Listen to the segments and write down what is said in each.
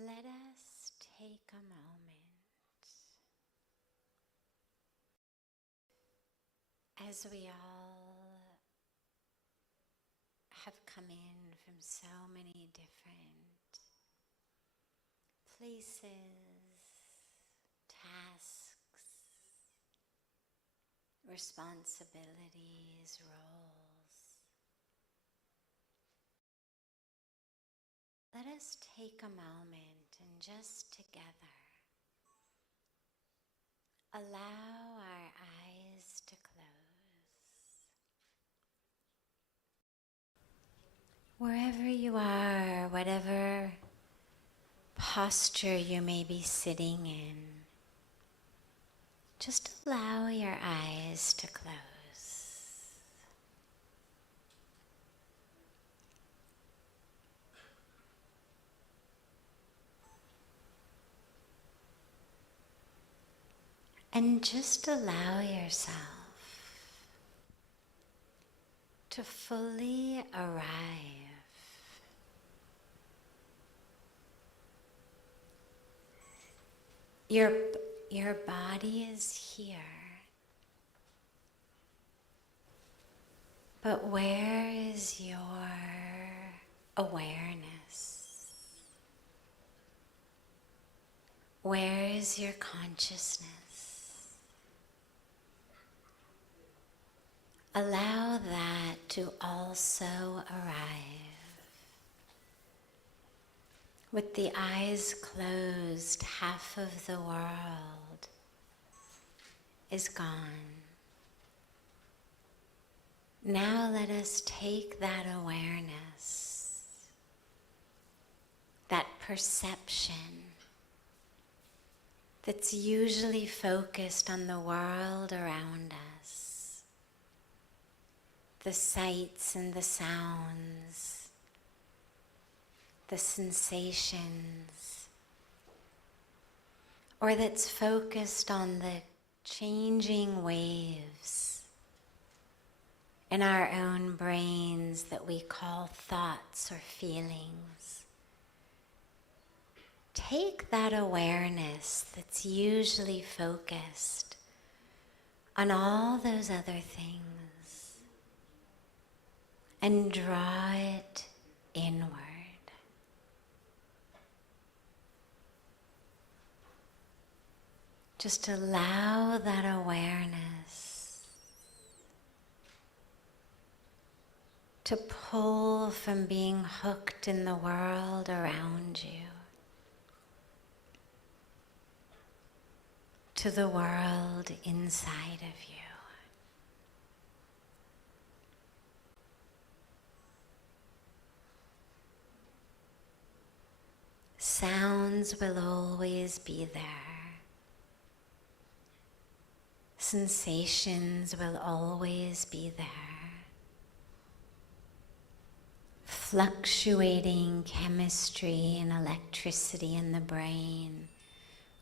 Let us take a moment as we all have come in from so many different places, tasks, responsibilities, roles. Let us take a moment and just together allow our eyes to close. Wherever you are, whatever posture you may be sitting in, just allow your eyes to close. And just allow yourself to fully arrive Your body is here, but where is your awareness? Where is your consciousness? Allow that to also arrive. With the eyes closed, half of the world is gone. Now let us take that awareness, that perception that's usually focused on the world around us, the sights and the sounds, the sensations, or that's focused on the changing waves in our own brains that we call thoughts or feelings. Take that awareness that's usually focused on all those other things and draw it inward. Just allow that awareness to pull from being hooked in the world around you to the world inside of you. Sounds will always be there. Sensations will always be there. Fluctuating chemistry and electricity in the brain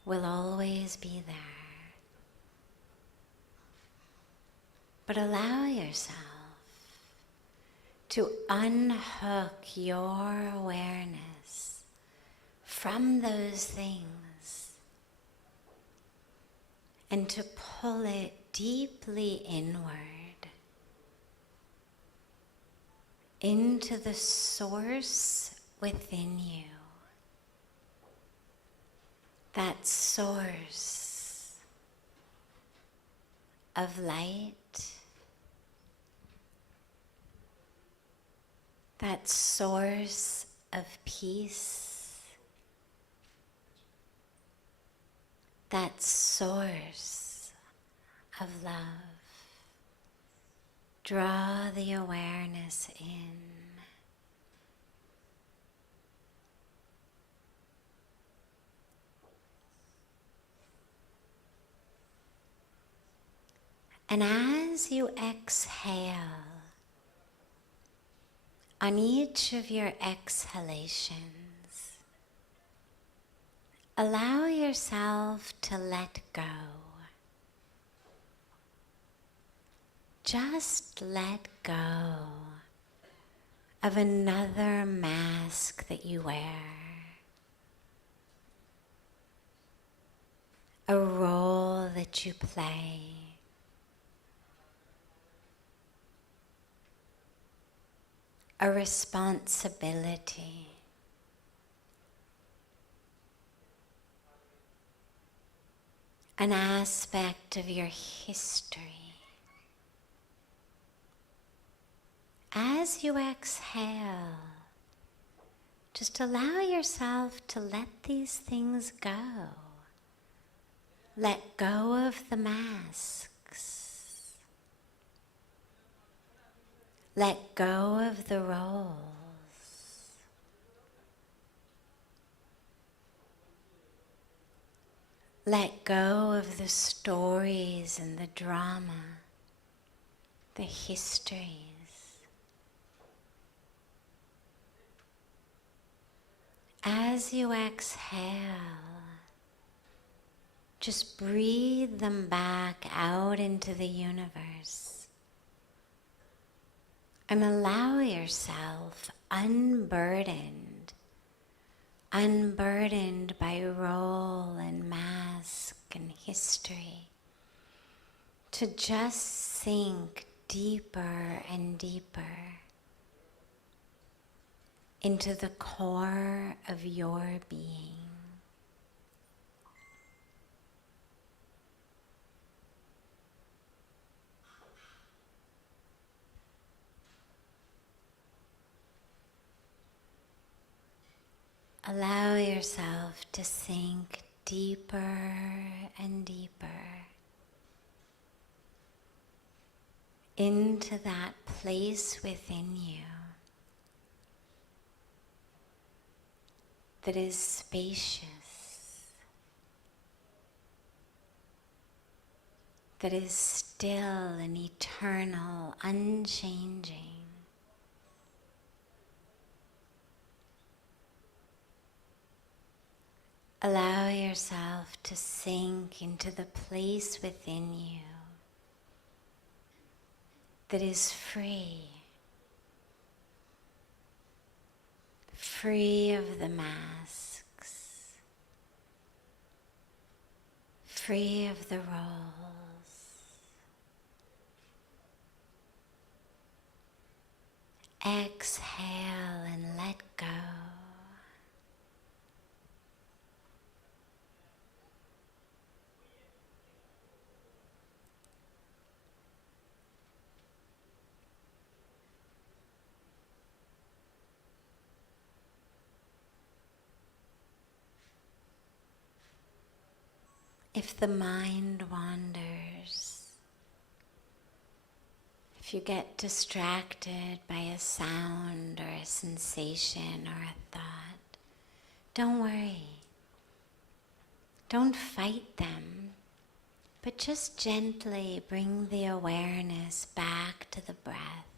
will always be there. But allow yourself to unhook your awareness from those things and to pull it deeply inward into the source within you. That source of light, that source of peace, that source of love. Draw the awareness in. And as you exhale, on each of your exhalations, allow yourself to let go. Just let go of another mask that you wear. a role that you play, a responsibility, an aspect of your history. As you exhale, just allow yourself to let these things go. Let go of the masks. Let go of the roles. Let go of the stories and the drama, the histories. As you exhale, just breathe them back out into the universe and allow yourself unburdened by role and mask and history, to just sink deeper and deeper into the core of your being. Allow yourself to sink deeper and deeper into that place within you that is spacious, that is still and eternal, unchanging. Allow yourself to sink into the place within you that is free, free of the masks, free of the roles. Exhale and let go. If the mind wanders, if you get distracted by a sound or a sensation or a thought, don't worry. Don't fight them, but just gently bring the awareness back to the breath,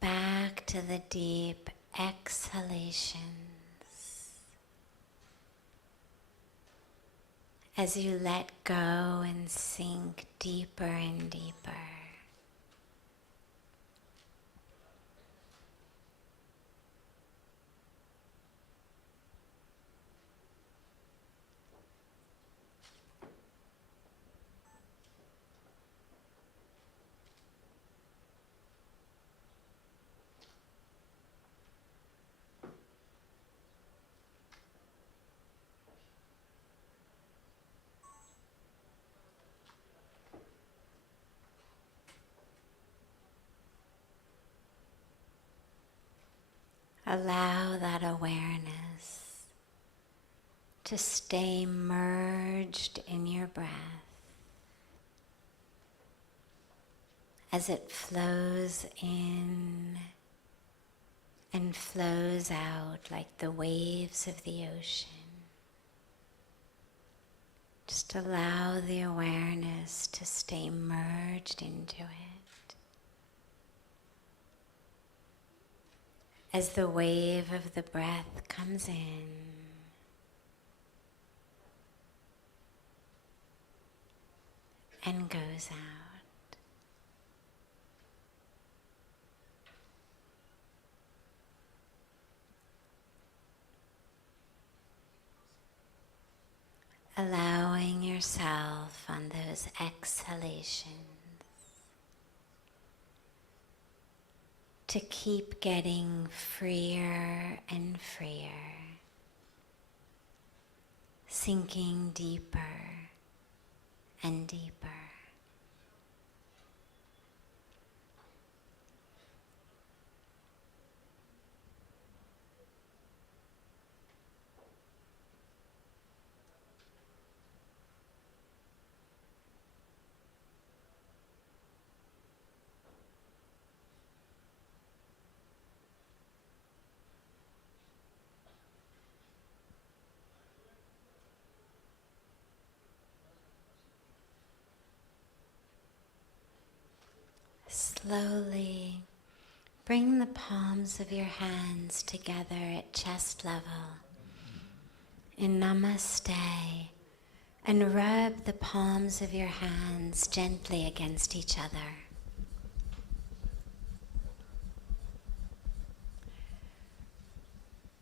back to the deep exhalations. As you let go and sink deeper and deeper. Allow that awareness to stay merged in your breath as it flows in and flows out like the waves of the ocean. Just allow the awareness to stay merged into it. As the wave of the breath comes in and goes out. allowing yourself on those exhalations to keep getting freer and freer, sinking deeper and deeper. Slowly bring the palms of your hands together at chest level in Namaste and rub the palms of your hands gently against each other.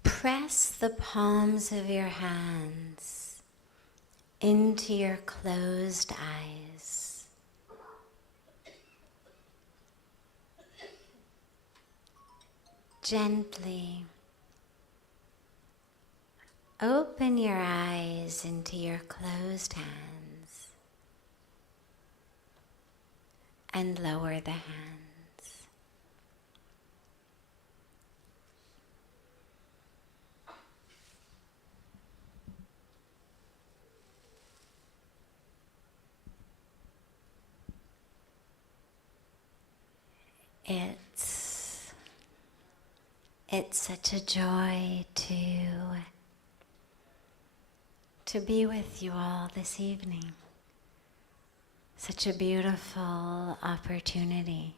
Press the palms of your hands into your closed eyes. Gently open your eyes into your closed hands and lower the hands. It's such a joy to be with you all this evening. Such a beautiful opportunity.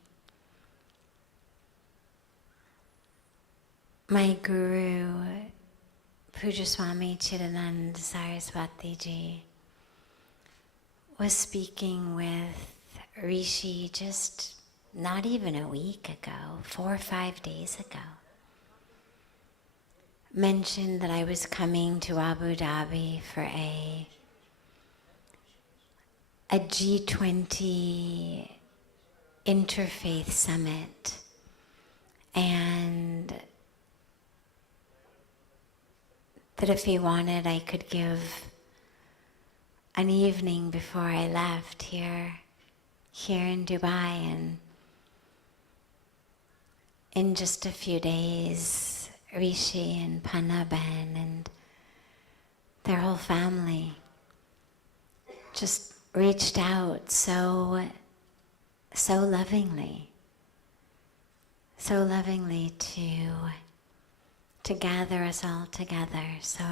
My guru, Pujaswami Chidanand Saraswatiji, was speaking with Rishi just not even a week ago, 4 or 5 days ago. Mentioned that I was coming to Abu Dhabi for a G20 interfaith summit, and that if he wanted, I could give an evening before I left here in Dubai, and in just a few days, Rishi and Panaben and their whole family just reached out so lovingly to gather us all together. So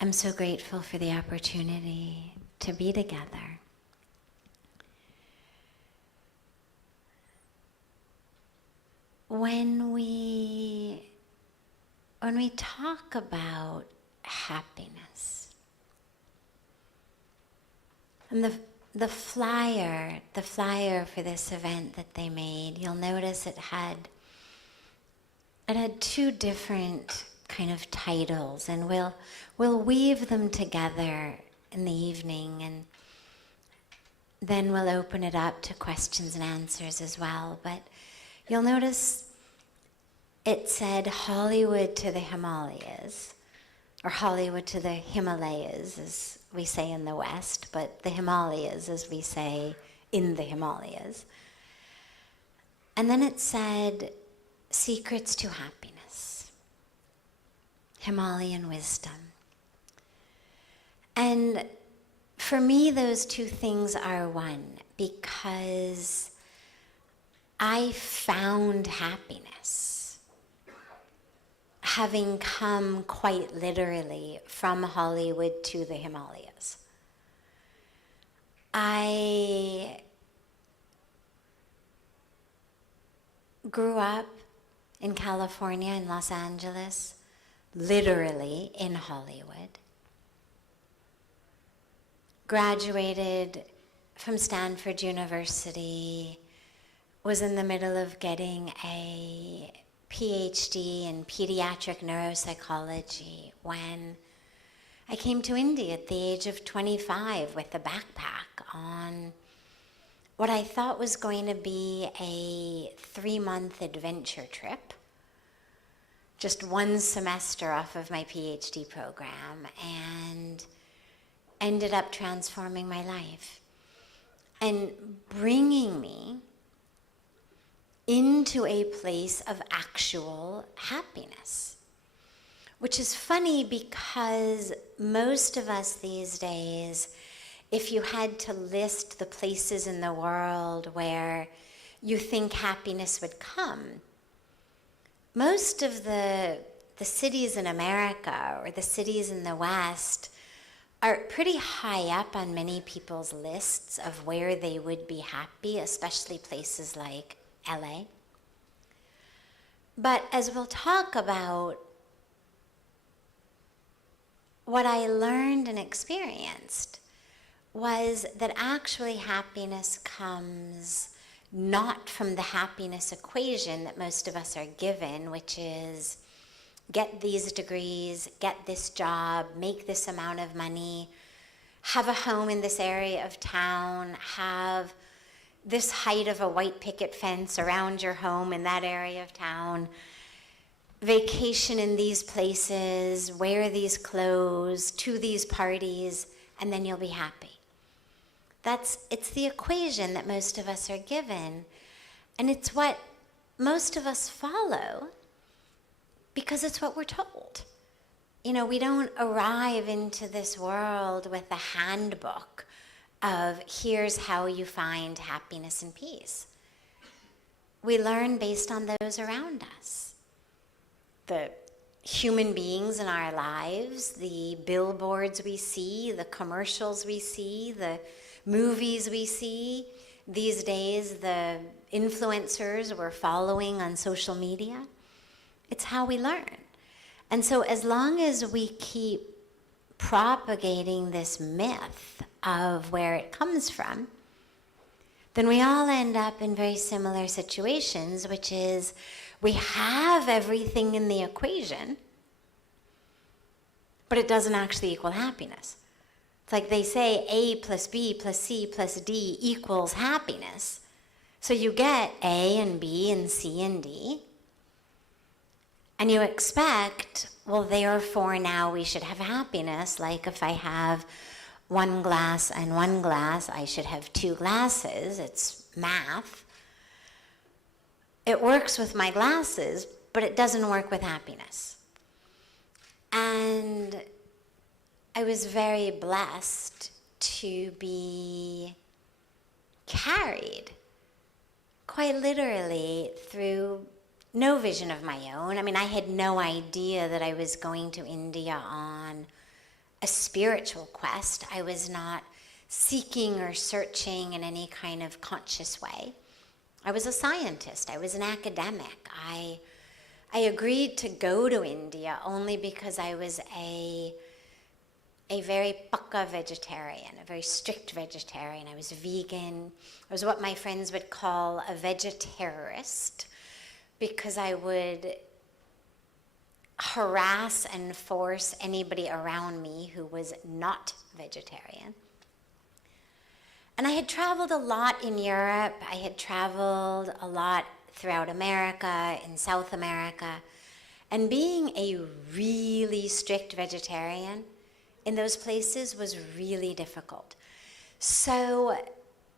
I'm so grateful for the opportunity to be together. When we talk about happiness, and the flyer for this event that they made, you'll notice it had 2 different kind of titles, and we'll weave them together in the evening, and then we'll open it up to questions and answers as well. But you'll notice it said Hollywood to the Himalayas, or Hollywood to the Himalayas, as we say in the West, but the Himalayas, as we say in the Himalayas. And then it said Secrets to Happiness, Himalayan Wisdom. And for me, those 2 things are one, because I found happiness having come quite literally from Hollywood to the Himalayas. I grew up in California, in Los Angeles, literally in Hollywood. Graduated from Stanford University, was in the middle of getting a PhD in pediatric neuropsychology when I came to India at the age of 25 with a backpack on what I thought was going to be a 3-month adventure trip, just one semester off of my PhD program, and ended up transforming my life and bringing me into a place of actual happiness. Which is funny because most of us these days, if you had to list the places in the world where you think happiness would come, most of the cities in America or the cities in the West are pretty high up on many people's lists of where they would be happy, especially places like LA. But as we'll talk about, what I learned and experienced was that actually happiness comes not from the happiness equation that most of us are given, which is get these degrees, get this job, make this amount of money, have a home in this area of town, have this height of a white picket fence around your home in that area of town, vacation in these places, wear these clothes, to these parties, and then you'll be happy. It's the equation that most of us are given, and it's what most of us follow because it's what we're told. You know, we don't arrive into this world with a handbook of here's how you find happiness and peace. We learn based on those around us. The human beings in our lives, the billboards we see, the commercials we see, the movies we see, these days the influencers we're following on social media. It's how we learn. And so as long as we keep propagating this myth of where it comes from, then we all end up in very similar situations, which is we have everything in the equation, but it doesn't actually equal happiness. It's like they say A plus B plus C plus D equals happiness. So you get A and B and C and D, and you expect, well, therefore now we should have happiness. Like if I have one glass and one glass, I should have 2 glasses. It's math. It works with my glasses, but it doesn't work with happiness. And I was very blessed to be carried, quite literally, through no vision of my own. I mean, I had no idea that I was going to India on a spiritual quest. I was not seeking or searching in any kind of conscious way. I was a scientist. I was an academic. I agreed to go to India only because I was a very pakka vegetarian, a very strict vegetarian. I was vegan. I was what my friends would call a vegetarist because I would harass and force anybody around me who was not vegetarian. And I had traveled a lot in Europe. I had traveled a lot throughout America, in South America. And being a really strict vegetarian in those places was really difficult. So,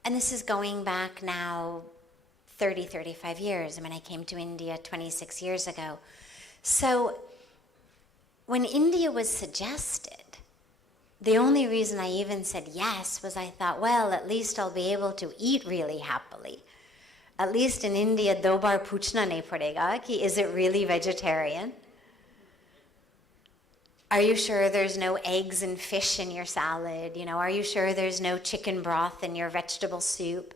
and this is going back now 30, 35 years. I mean, I came to India 26 years ago. So when India was suggested, the only reason I even said yes was I thought, well, at least I'll be able to eat really happily. At least in India, do bar puchna nahi padega ki is it really vegetarian? Are you sure there's no eggs and fish in your salad? You know, are you sure there's no chicken broth in your vegetable soup?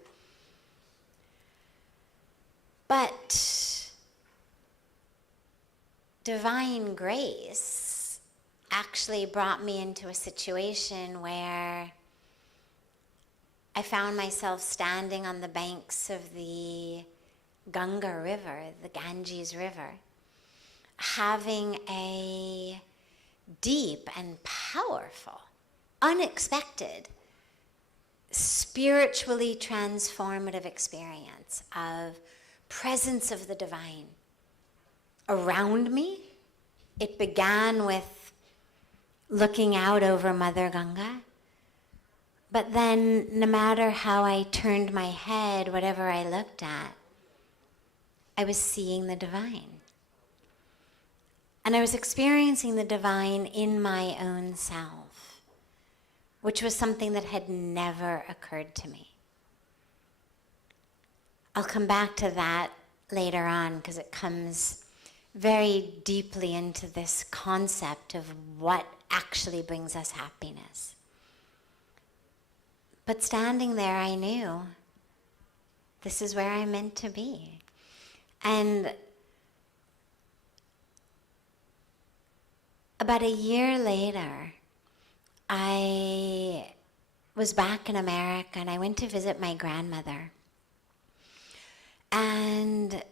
But divine grace actually brought me into a situation where I found myself standing on the banks of the Ganga River, the Ganges River, having a deep and powerful, unexpected, spiritually transformative experience of presence of the divine around me. It began with looking out over Mother Ganga. But then no matter how I turned my head, whatever I looked at, I was seeing the divine. And I was experiencing the divine in my own self, which was something that had never occurred to me. I'll come back to that later on because it comes very deeply into this concept of what actually brings us happiness. But standing there, I knew this is where I'm meant to be. And about a year later, I was back in America and I went to visit my grandmother. And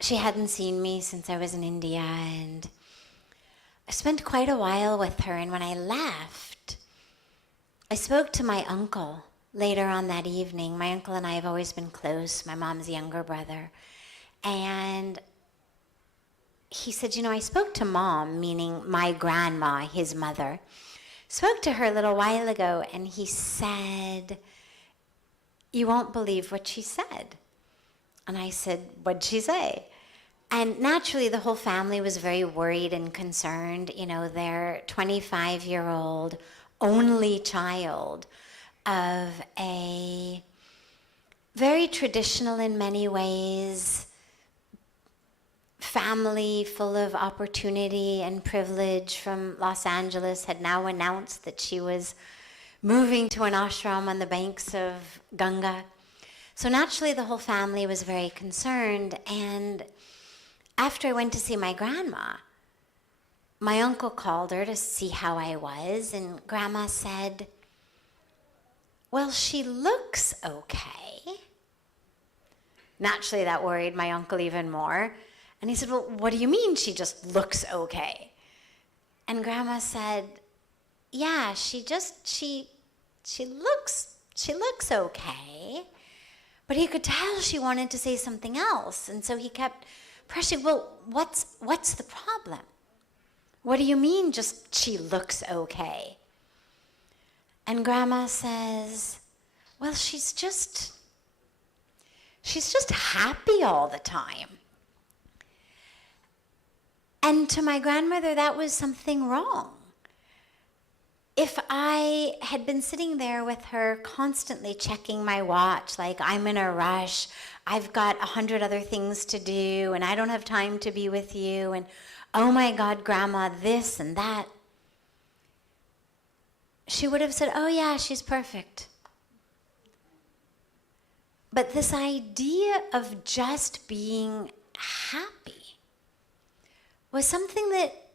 she hadn't seen me since I was in India, and I spent quite a while with her. And when I left, I spoke to my uncle later on that evening. My uncle and I have always been close, my mom's younger brother. And he said, I spoke to Mom, meaning my grandma, his mother. Spoke to her a little while ago, and he said, "You won't believe what she said." And I said, "What'd she say?" And naturally, the whole family was very worried and concerned. Their 25-year-old only child of a very traditional in many ways family full of opportunity and privilege from Los Angeles had now announced that she was moving to an ashram on the banks of Ganga. So naturally the whole family was very concerned, and after I went to see my grandma, my uncle called her to see how I was, and Grandma said, "Well, she looks okay." Naturally that worried my uncle even more. And he said, "Well, what do you mean she just looks okay?" And Grandma said, "Yeah, she looks okay." But he could tell she wanted to say something else. And so he kept pressing, "Well, what's the problem? What do you mean just she looks okay?" And Grandma says, "Well, she's just happy all the time." And to my grandmother, that was something wrong. If I had been sitting there with her constantly checking my watch, like I'm in a rush, I've got 100 other things to do, and I don't have time to be with you, and oh my God, Grandma, this and that, she would have said, "Oh yeah, she's perfect." But this idea of just being happy was something that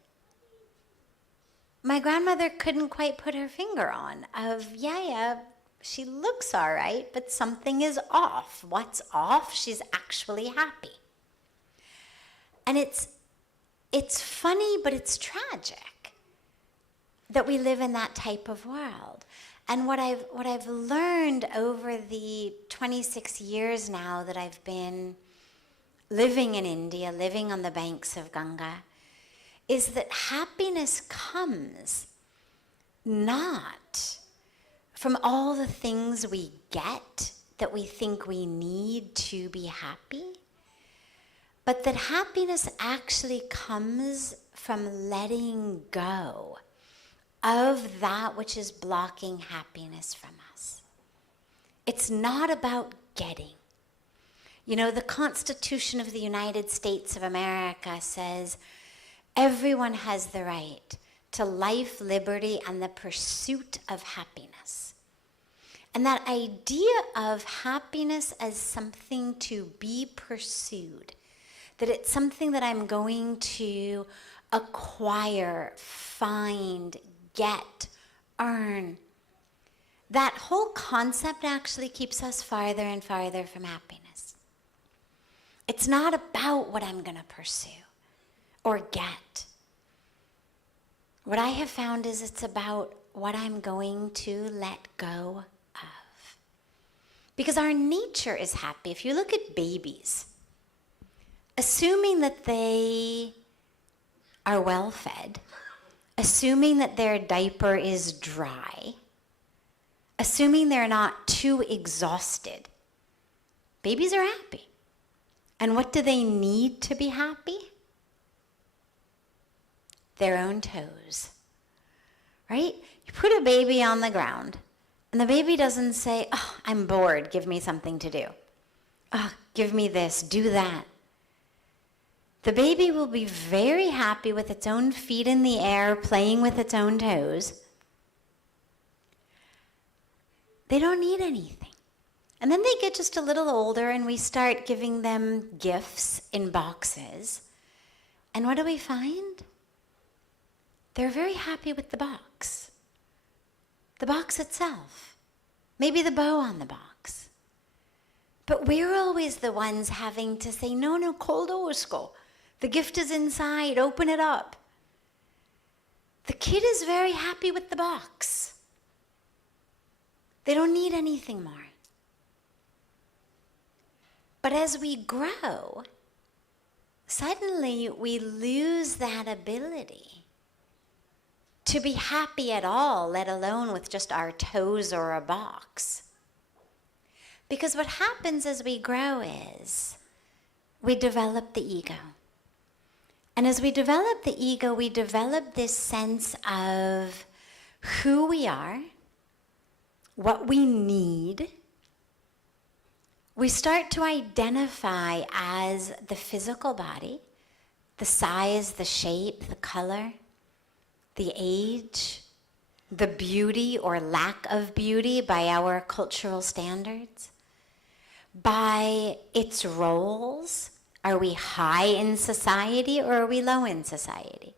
my grandmother couldn't quite put her finger on, of, yeah, she looks all right, but something is off. What's off? She's actually happy. And it's funny, but it's tragic that we live in that type of world. And what I've learned over the 26 years now that I've been living in India, living on the banks of Ganga, is that happiness comes not from all the things we get that we think we need to be happy, but that happiness actually comes from letting go of that which is blocking happiness from us. It's not about getting. The Constitution of the United States of America says everyone has the right to life, liberty, and the pursuit of happiness. And that idea of happiness as something to be pursued, that it's something that I'm going to acquire, find, get, earn, that whole concept actually keeps us farther and farther from happiness. It's not about what I'm going to pursue or get. What I have found is it's about what I'm going to let go of. Because our nature is happy. If you look at babies, assuming that they are well fed, assuming that their diaper is dry, assuming they're not too exhausted, babies are happy. And what do they need to be happy? Their own toes, right? You put a baby on the ground, and the baby doesn't say, oh, I'm bored, give me something to do. Oh, give me this, do that. The baby will be very happy with its own feet in the air, playing with its own toes. They don't need anything. And then they get just a little older, and we start giving them gifts in boxes. And what do we find? They're very happy with the box itself, maybe the bow on the box. But we're always the ones having to say, no, cold osko. The gift is inside, open it up. The kid is very happy with the box. They don't need anything more. But as we grow, suddenly we lose that ability to be happy at all, let alone with just our toes or a box. Because what happens as we grow is we develop the ego. And as we develop the ego, we develop this sense of who we are, what we need. We start to identify as the physical body, the size, the shape, the color, the age, the beauty or lack of beauty by our cultural standards, by its roles. Are we high in society or are we low in society?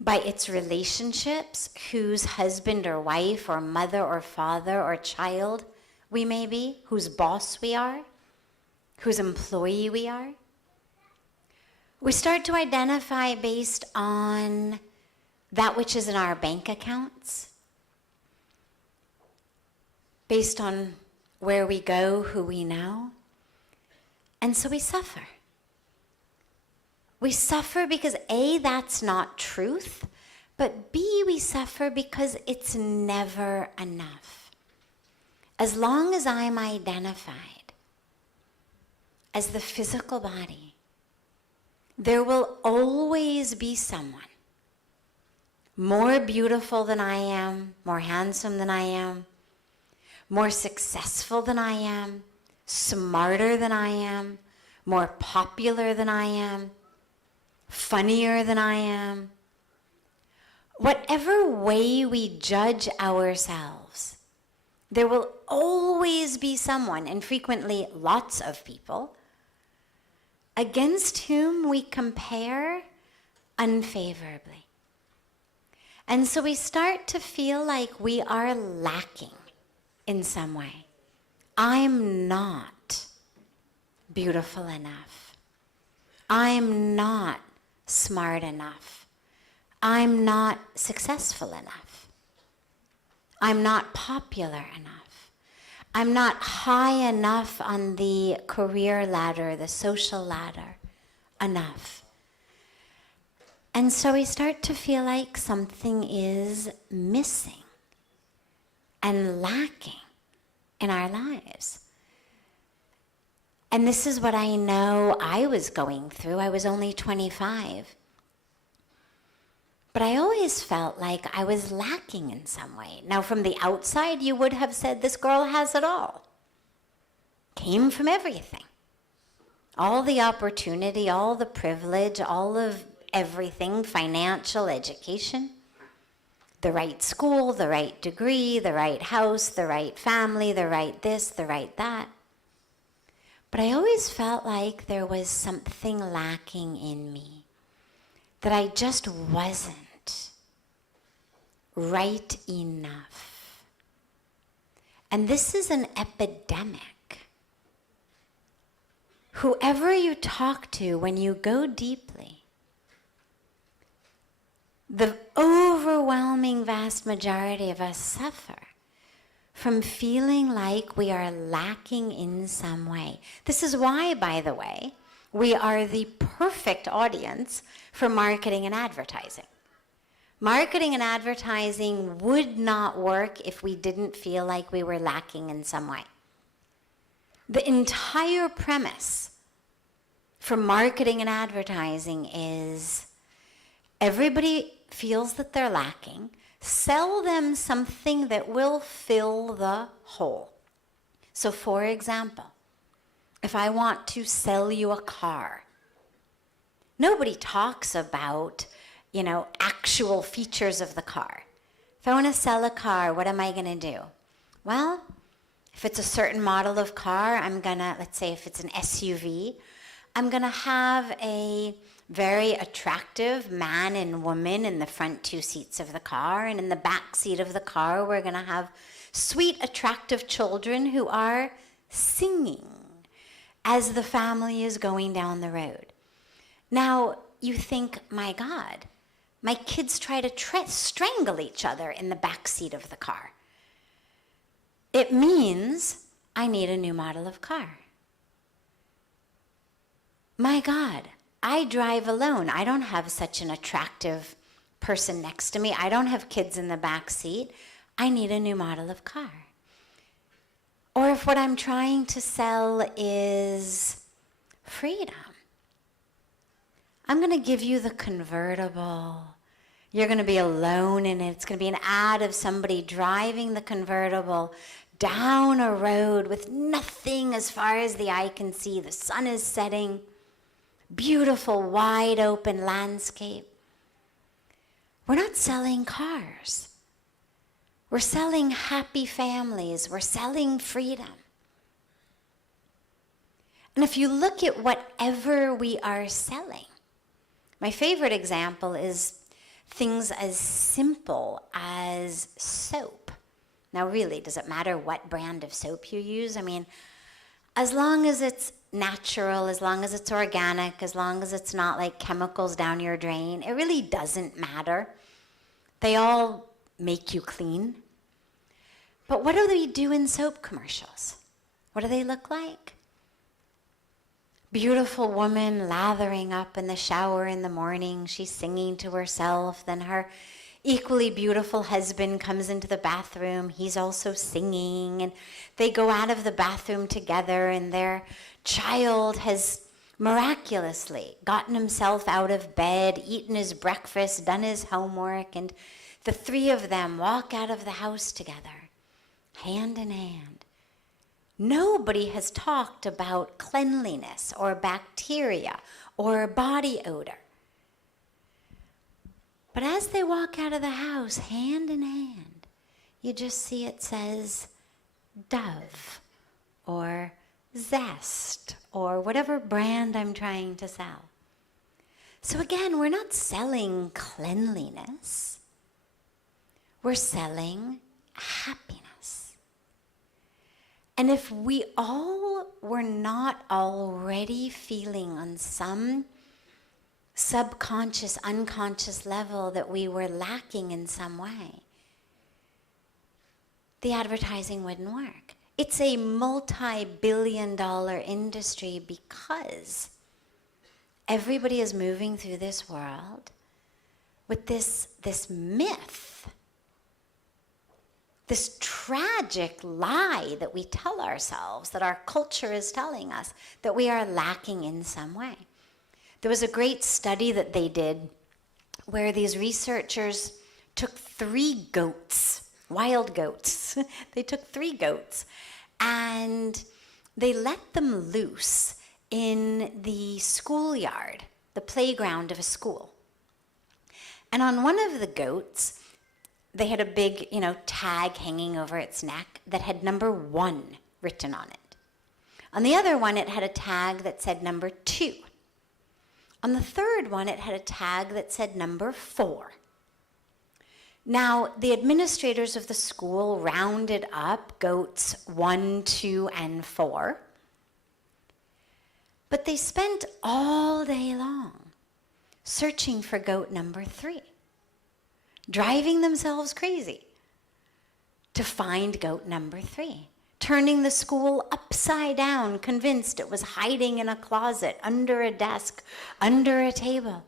By its relationships, whose husband or wife or mother or father or child we may be, whose boss we are, whose employee we are. We start to identify based on that which is in our bank accounts, based on where we go, who we know. And so we suffer. We suffer because A, that's not truth, but B, we suffer because it's never enough. As long as I'm identified as the physical body, there will always be someone more beautiful than I am, more handsome than I am, more successful than I am, smarter than I am, more popular than I am, funnier than I am. Whatever way we judge ourselves, there will always be someone, and frequently lots of people, against whom we compare unfavorably. And so we start to feel like we are lacking in some way. I'm not beautiful enough. I'm not smart enough. I'm not successful enough. I'm not popular enough. I'm not high enough on the career ladder, the social ladder, enough. And so we start to feel like something is missing and lacking in our lives. And this is what I know I was going through. I was only 25. But I always felt like I was lacking in some way. Now, from the outside, you would have said, this girl has it all. Came from everything. All the opportunity, all the privilege, all of everything, financial, education, the right school, the right degree, the right house, the right family, the right this, the right that. But I always felt like there was something lacking in me, that I just wasn't right enough. And this is an epidemic. Whoever you talk to, when you go deeply, The overwhelming vast majority of us suffer from feeling like we are lacking in some way. This is why, by the way, we are the perfect audience for marketing and advertising. Marketing and advertising would not work if we didn't feel like we were lacking in some way. The entire premise for marketing and advertising is everybody feels that they're lacking. Sell them something that will fill the hole. So for example, if I want to sell you a car, nobody talks about, actual features of the car. If I want to sell a car, what am I going to do? Well, if it's a certain model of car, let's say if it's an SUV, I'm going to have a very attractive man and woman in the front two seats of the car, and in the back seat of the car, we're going to have sweet, attractive children who are singing as the family is going down the road. Now, you think, my God, my kids try to strangle each other in the back seat of the car. It means I need a new model of car. My God, I drive alone. I don't have such an attractive person next to me. I don't have kids in the back seat. I need a new model of car. Or if what I'm trying to sell is freedom, I'm going to give you the convertible. You're going to be alone in it. It's going to be an ad of somebody driving the convertible down a road with nothing as far as the eye can see. The sun is setting. Beautiful, wide open landscape. We're not selling cars. We're selling happy families. We're selling freedom. And if you look at whatever we are selling, my favorite example is things as simple as soap. Now really, does it matter what brand of soap you use? I mean, as long as it's natural, as long as it's organic, as long as it's not like chemicals down your drain, it really doesn't matter. They all make you clean. But what do they do in soap commercials? What do they look like? Beautiful woman lathering up in the shower in the morning. She's singing to herself. Then her equally beautiful husband comes into the bathroom. He's also singing. And they go out of the bathroom together, and their child has miraculously gotten himself out of bed, eaten his breakfast, done his homework, and the three of them walk out of the house together, hand in hand. Nobody has talked about cleanliness or bacteria or body odor. But as they walk out of the house, hand in hand, you just see it says Dove or Zest or whatever brand I'm trying to sell. So again, we're not selling cleanliness. We're selling happiness. And if we all were not already feeling on some subconscious, unconscious level that we were lacking in some way, the advertising wouldn't work. It's a multi-billion-dollar industry because everybody is moving through this world with this myth, this tragic lie that we tell ourselves, that our culture is telling us, that we are lacking in some way. There was a great study that they did where these researchers took 3 goats, wild goats. They took 3 goats and they let them loose in the schoolyard, the playground of a school. And on one of the goats, they had a big, tag hanging over its neck that had number 1 written on it. On the other one, it had a tag that said number 2. On the third one, it had a tag that said number 4. Now, the administrators of the school rounded up goats 1, 2, and 4, but they spent all day long searching for goat number 3. driving themselves crazy to find goat number 3, turning the school upside down, convinced it was hiding in a closet, under a desk, under a table.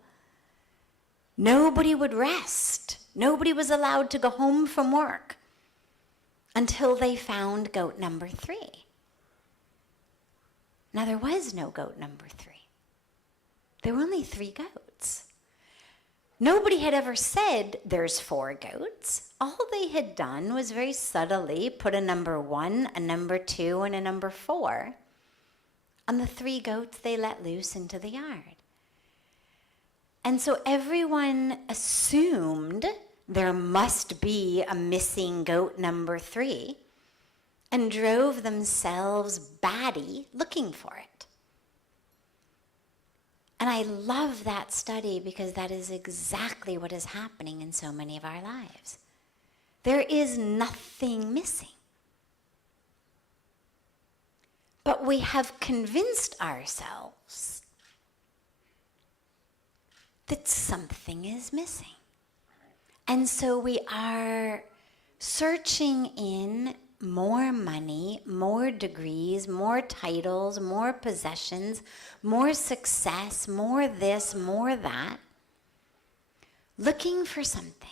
Nobody would rest. Nobody was allowed to go home from work until they found goat number 3. Now, there was no goat number 3. There were only 3 goats. Nobody had ever said there's 4 goats. All they had done was very subtly put a number 1, a number 2, and a number 4 on the 3 goats they let loose into the yard. And so everyone assumed there must be a missing goat number 3 and drove themselves batty looking for it. And I love that study because that is exactly what is happening in so many of our lives. There is nothing missing. But we have convinced ourselves that something is missing. And so we are searching in more money, more degrees, more titles, more possessions, more success, more this, more that, looking for something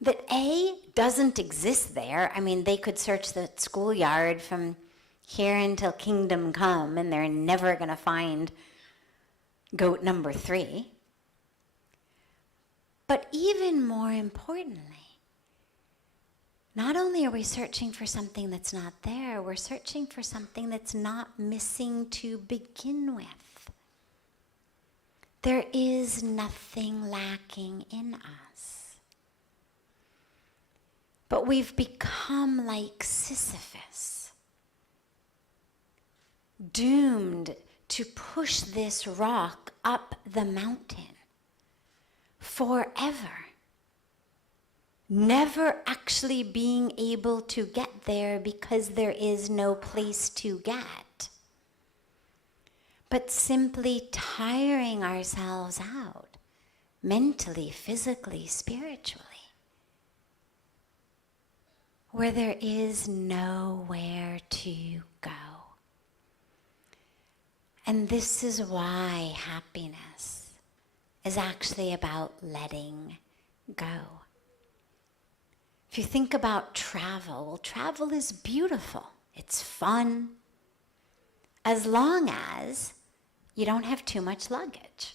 that A, doesn't exist there. I mean, they could search the schoolyard from here until kingdom come, and they're never going to find goat number 3. But even more importantly, not only are we searching for something that's not there, we're searching for something that's not missing to begin with. There is nothing lacking in us. But we've become like Sisyphus, doomed to push this rock up the mountain forever, never actually being able to get there because there is no place to get, but simply tiring ourselves out mentally, physically, spiritually, where there is nowhere to go. And this is why happiness is actually about letting go. If you think about travel, well, travel is beautiful. It's fun, as long as you don't have too much luggage.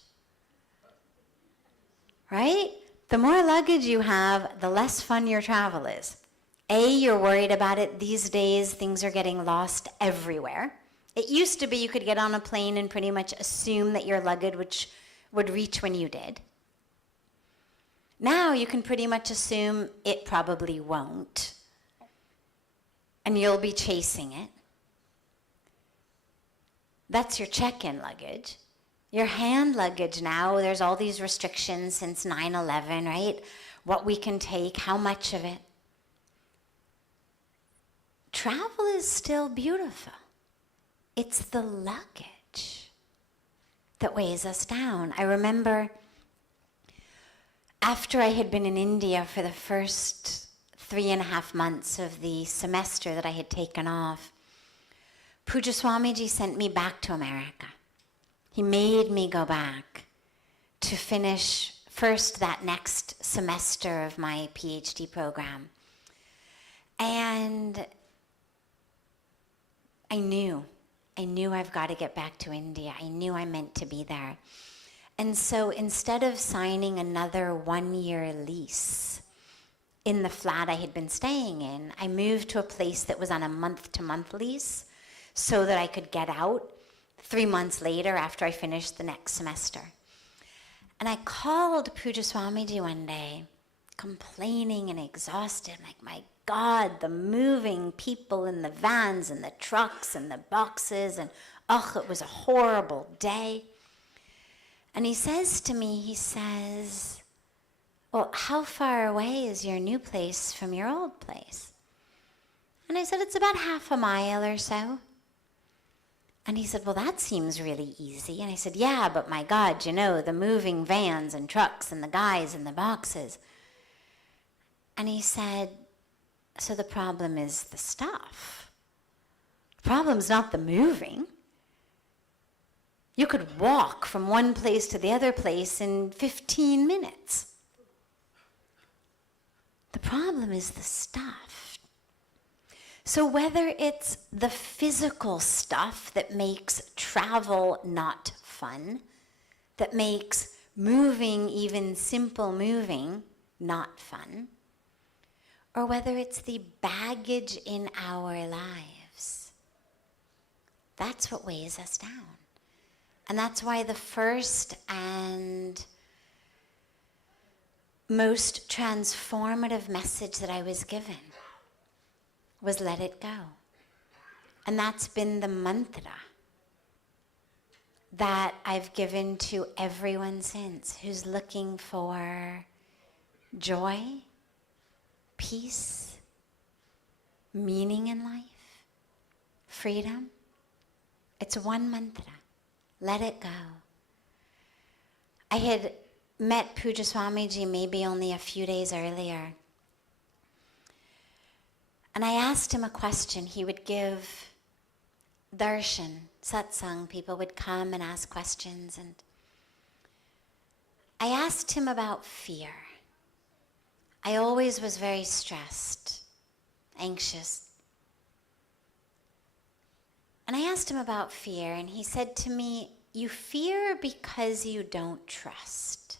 Right? The more luggage you have, the less fun your travel is. A, you're worried about it. These days, things are getting lost everywhere. It used to be you could get on a plane and pretty much assume that your luggage would reach when you did. Now you can pretty much assume it probably won't, and you'll be chasing it. That's your check-in luggage. Your hand luggage now, there's all these restrictions since 9/11, right? What we can take, how much of it. Travel is still beautiful. It's the luggage that weighs us down. I remember after I had been in India for the first 3.5 months of the semester that I had taken off, Puja Swamiji sent me back to America. He made me go back to finish first that next semester of my PhD program. And I knew I've got to get back to India. I knew I meant to be there. And so instead of signing another 1-year lease in the flat I had been staying in, I moved to a place that was on a month-to-month lease so that I could get out 3 months later after I finished the next semester. And I called Puja Swamiji one day, complaining and exhausted, like, my God, the moving people in the vans and the trucks and the boxes, and it was a horrible day. And he says to me, he says, well, how far away is your new place from your old place? And I said, it's about 1/2 mile or so. And he said, well, that seems really easy. And I said, yeah, but my God, you know, the moving vans and trucks and the guys and the boxes. And he said, so the problem is the stuff. The problem's not the moving. You could walk from one place to the other place in 15 minutes. The problem is the stuff. So whether it's the physical stuff that makes travel not fun, that makes moving, even simple moving, not fun, or whether it's the baggage in our lives, that's what weighs us down. And that's why the first and most transformative message that I was given was let it go. And that's been the mantra that I've given to everyone since who's looking for joy, peace, meaning in life, freedom. It's one mantra. Let it go. I had met Puja Swamiji maybe only a few days earlier. And I asked him a question. He would give darshan, satsang. People would come and ask questions. And I asked him about fear. I always was very stressed, anxious. And I asked him about fear, and he said to me, you fear because you don't trust.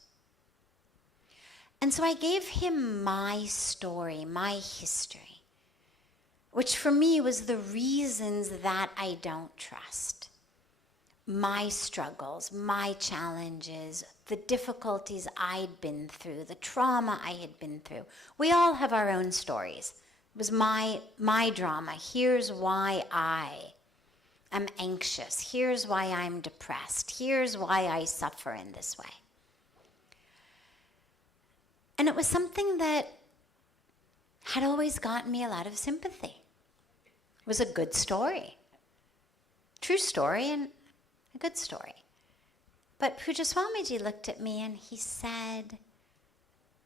And so I gave him my story, my history, which for me was the reasons that I don't trust. My struggles, my challenges, the difficulties I'd been through, the trauma I had been through. We all have our own stories. It was my drama. Here's why I'm anxious. Here's why I'm depressed. Here's why I suffer in this way. And it was something that had always gotten me a lot of sympathy. It was a good story. True story and a good story. But Puja Swamiji looked at me and he said,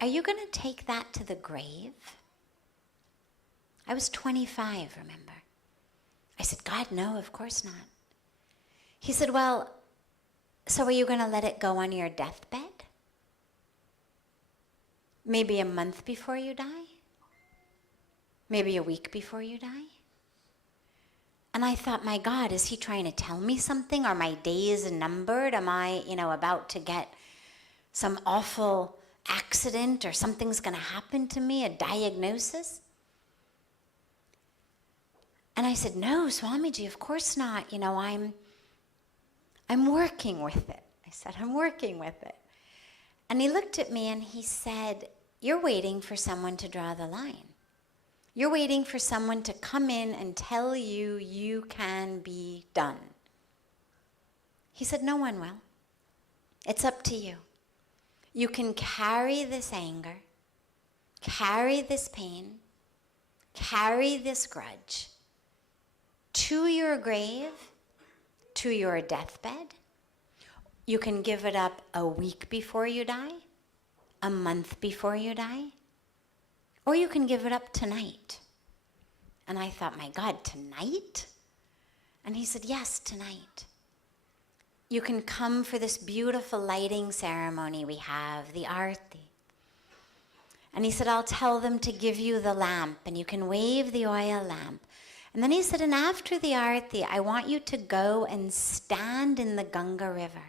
are you going to take that to the grave? I was 25, remember? I said, God, no, of course not. He said, well, so are you going to let it go on your deathbed? Maybe a month before you die? Maybe a week before you die? And I thought, my God, is he trying to tell me something? Are my days numbered? Am I, about to get some awful accident or something's going to happen to me, a diagnosis? And I said, no, Swamiji, of course not. I'm working with it. I said, I'm working with it. And he looked at me and he said, you're waiting for someone to draw the line. You're waiting for someone to come in and tell you you can be done. He said, no one will. It's up to you. You can carry this anger, carry this pain, carry this grudge to your grave, to your deathbed. You can give it up a week before you die, a month before you die, or you can give it up tonight. And I thought, my God, tonight? And he said, yes, tonight. You can come for this beautiful lighting ceremony we have, the arti. And he said, I'll tell them to give you the lamp, and you can wave the oil lamp. And then he said, and after the arti, I want you to go and stand in the Ganga River.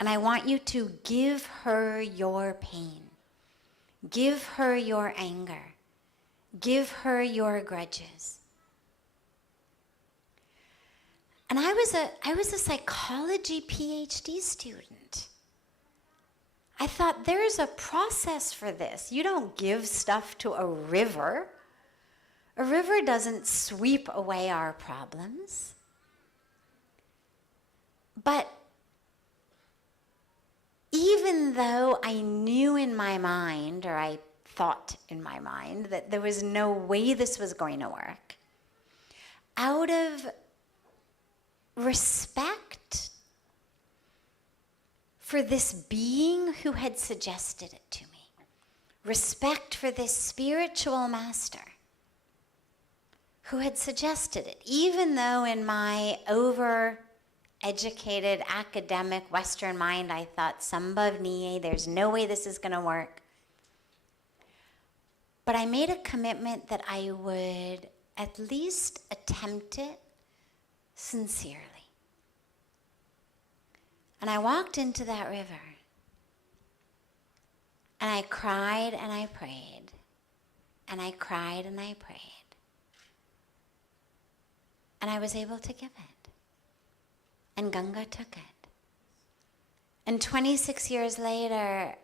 And I want you to give her your pain. Give her your anger. Give her your grudges. And I was a psychology PhD student. I thought, there's a process for this. You don't give stuff to a river. A river doesn't sweep away our problems. But even though I knew in my mind, or I thought in my mind, that there was no way this was going to work, out of respect for this being who had suggested it to me. Respect for this spiritual master who had suggested it, even though in my over-educated academic Western mind I thought, Sambhavniye, there's no way this is going to work. But I made a commitment that I would at least attempt it sincerely. And I walked into that river, and I cried and I prayed, and I cried and I prayed. And I was able to give it. And Ganga took it. And 26 years later,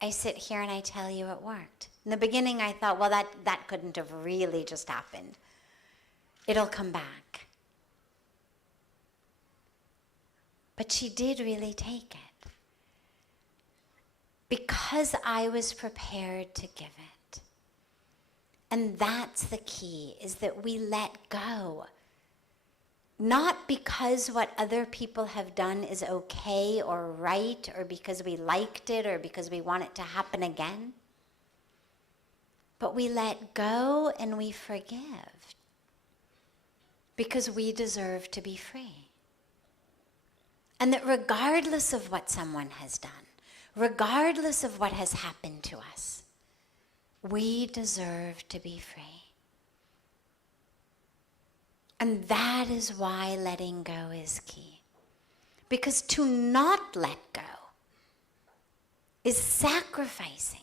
I sit here and I tell you it worked. In the beginning, I thought, well, that couldn't have really just happened. It'll come back. But she did really take it. Because I was prepared to give it. And that's the key, is that we let go. Not because what other people have done is okay or right, or because we liked it, or because we want it to happen again. But we let go and we forgive. Because we deserve to be free. And that regardless of what someone has done, regardless of what has happened to us, we deserve to be free. And that is why letting go is key. Because to not let go is sacrificing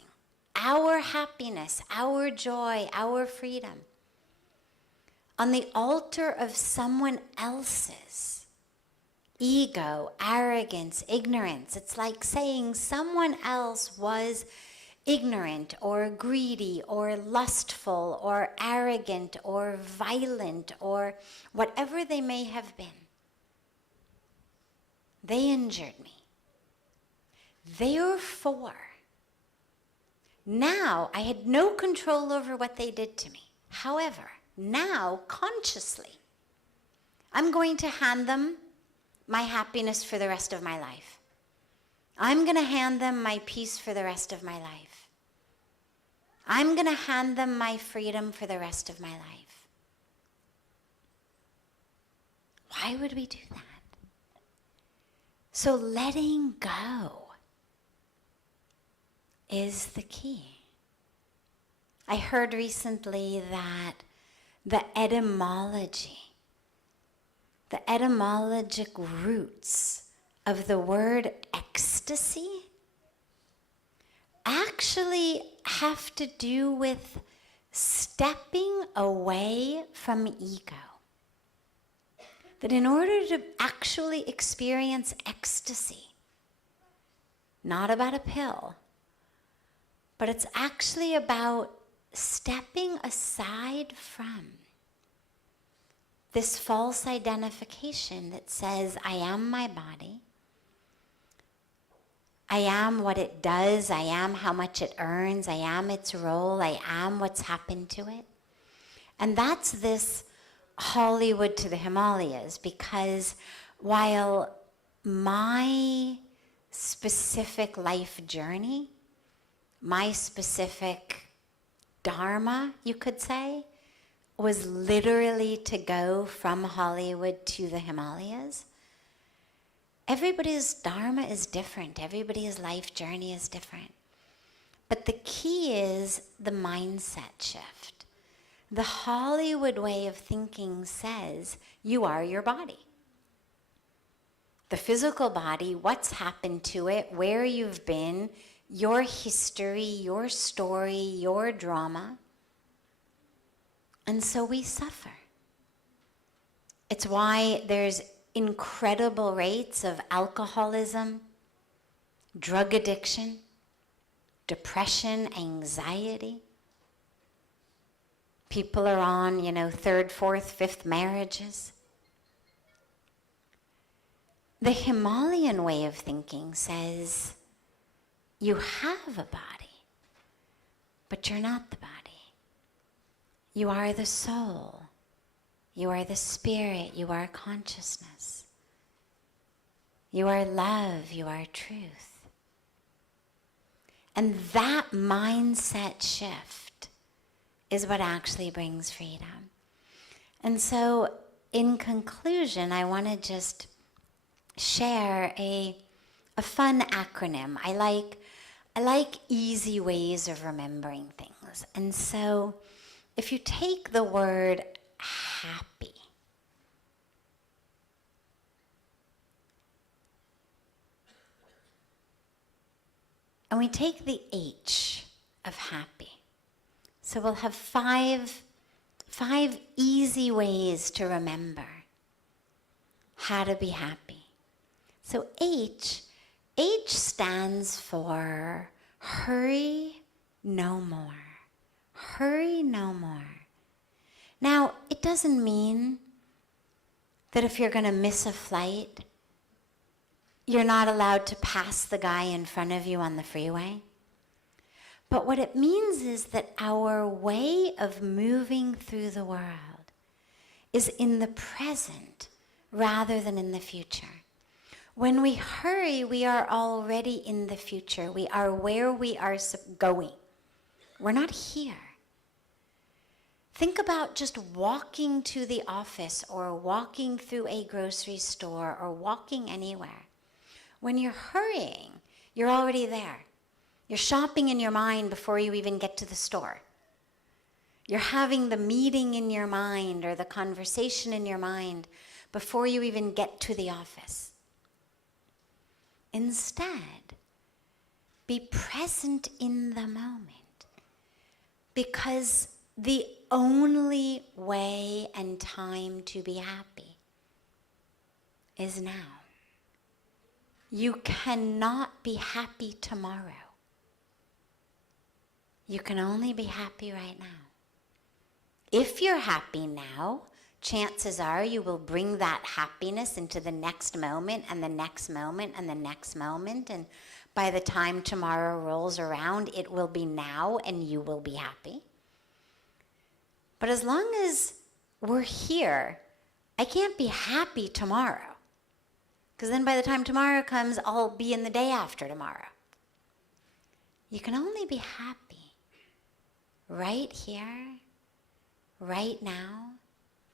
our happiness, our joy, our freedom on the altar of someone else's ego, arrogance, ignorance. It's like saying someone else was ignorant or greedy or lustful or arrogant or violent or whatever they may have been. They injured me. Therefore, now I had no control over what they did to me. However, now consciously, I'm going to hand them my happiness for the rest of my life. I'm going to hand them my peace for the rest of my life. I'm going to hand them my freedom for the rest of my life. Why would we do that? So letting go is the key. I heard recently that the etymologic roots of the word ecstasy actually have to do with stepping away from ego. That in order to actually experience ecstasy, not about a pill, but it's actually about stepping aside from this false identification that says, I am my body, I am what it does, I am how much it earns, I am its role, I am what's happened to it. And that's this Hollywood to the Himalayas, because while my specific life journey, my specific dharma, you could say, was literally to go from Hollywood to the Himalayas, everybody's dharma is different. Everybody's life journey is different. But the key is the mindset shift. The Hollywood way of thinking says you are your body. The physical body, what's happened to it, where you've been, your history, your story, your drama. And so we suffer. It's why there's incredible rates of alcoholism, drug addiction, depression, anxiety. People are on, third, fourth, fifth marriages. The Himalayan way of thinking says you have a body, but you're not the body. You are the soul. You are the spirit. You are consciousness. You are love. You are truth. And that mindset shift is what actually brings freedom. And so, in conclusion, I want to just share a fun acronym. I like easy ways of remembering things. And so, if you take the word happy, and we take the H of happy. So we'll have five easy ways to remember how to be happy. So H stands for hurry no more. Hurry no more. Now, it doesn't mean that if you're going to miss a flight, you're not allowed to pass the guy in front of you on the freeway. But what it means is that our way of moving through the world is in the present rather than in the future. When we hurry, we are already in the future. We are where we are going. We're not here. Think about just walking to the office or walking through a grocery store or walking anywhere. When you're hurrying, you're already there. You're shopping in your mind before you even get to the store. You're having the meeting in your mind or the conversation in your mind before you even get to the office. Instead, be present in the moment, because the only way and time to be happy is now. You cannot be happy tomorrow. You can only be happy right now. If you're happy now, chances are you will bring that happiness into the next moment and the next moment and the next moment. And by the time tomorrow rolls around, it will be now and you will be happy. But as long as we're here, I can't be happy tomorrow. Because then by the time tomorrow comes, I'll be in the day after tomorrow. You can only be happy right here, right now,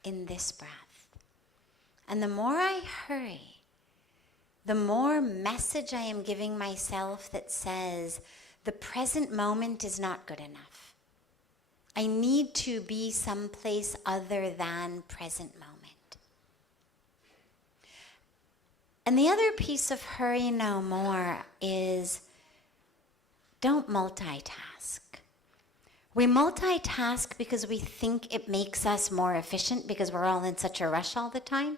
in this breath. And the more I hurry, the more message I am giving myself that says, the present moment is not good enough. I need to be someplace other than present moment. And the other piece of hurry no more is don't multitask. We multitask because we think it makes us more efficient because we're all in such a rush all the time.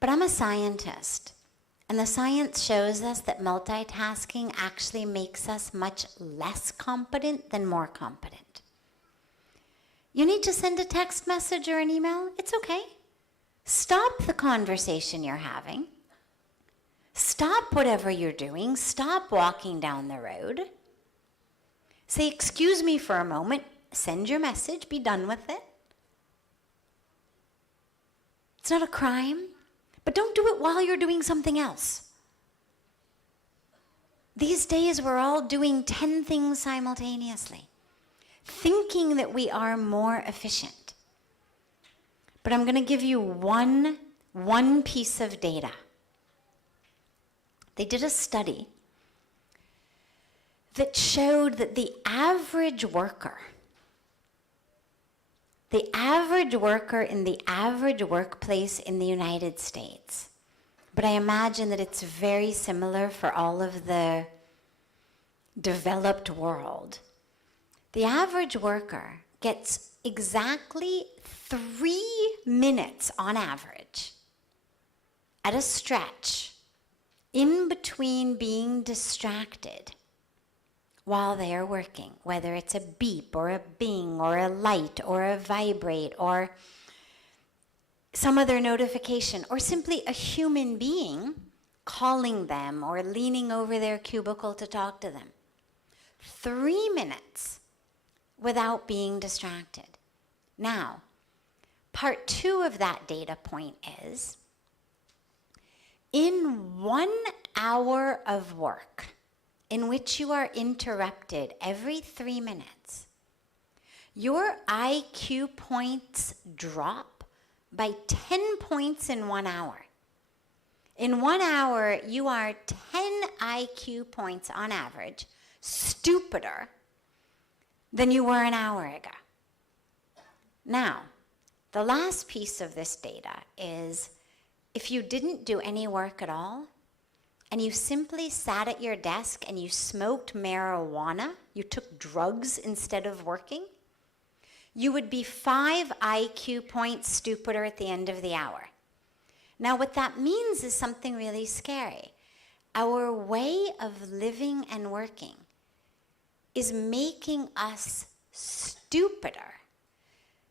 But I'm a scientist, and the science shows us that multitasking actually makes us much less competent than more competent. You need to send a text message or an email? It's okay. Stop the conversation you're having. Stop whatever you're doing. Stop walking down the road. Say, excuse me for a moment. Send your message. Be done with it. It's not a crime, but don't do it while you're doing something else. These days, we're all doing 10 things simultaneously, thinking that we are more efficient. But I'm going to give you one piece of data. They did a study that showed that the average worker in the average workplace in the United States, but I imagine that it's very similar for all of the developed world, the average worker gets exactly 3 minutes on average at a stretch in between being distracted while they are working, whether it's a beep or a bing or a light or a vibrate or some other notification or simply a human being calling them or leaning over their cubicle to talk to them. 3 minutes without being distracted. Now, Part 2 of that data point is, in 1 hour of work in which you are interrupted every 3 minutes, your IQ points drop by 10 points in 1 hour. In 1 hour, you are 10 IQ points on average stupider than you were an hour ago. Now, the last piece of this data is, if you didn't do any work at all, and you simply sat at your desk and you smoked marijuana, you took drugs instead of working, you would be 5 IQ points stupider at the end of the hour. Now, what that means is something really scary. Our way of living and working is making us stupider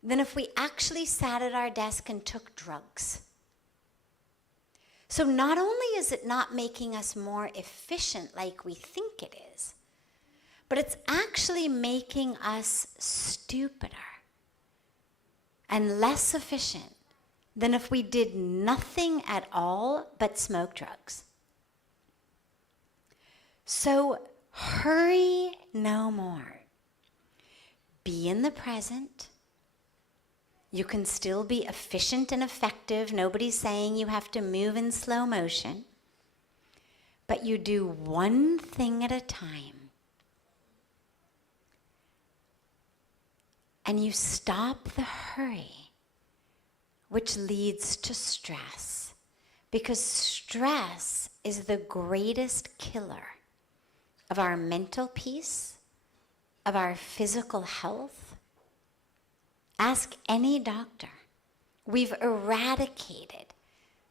than if we actually sat at our desk and took drugs. So not only is it not making us more efficient like we think it is, but it's actually making us stupider and less efficient than if we did nothing at all but smoke drugs. So hurry no more. Be in the present. You can still be efficient and effective. Nobody's saying you have to move in slow motion. But you do one thing at a time. And you stop the hurry, which leads to stress. Because stress is the greatest killer of our mental peace, of our physical health. Ask any doctor. We've eradicated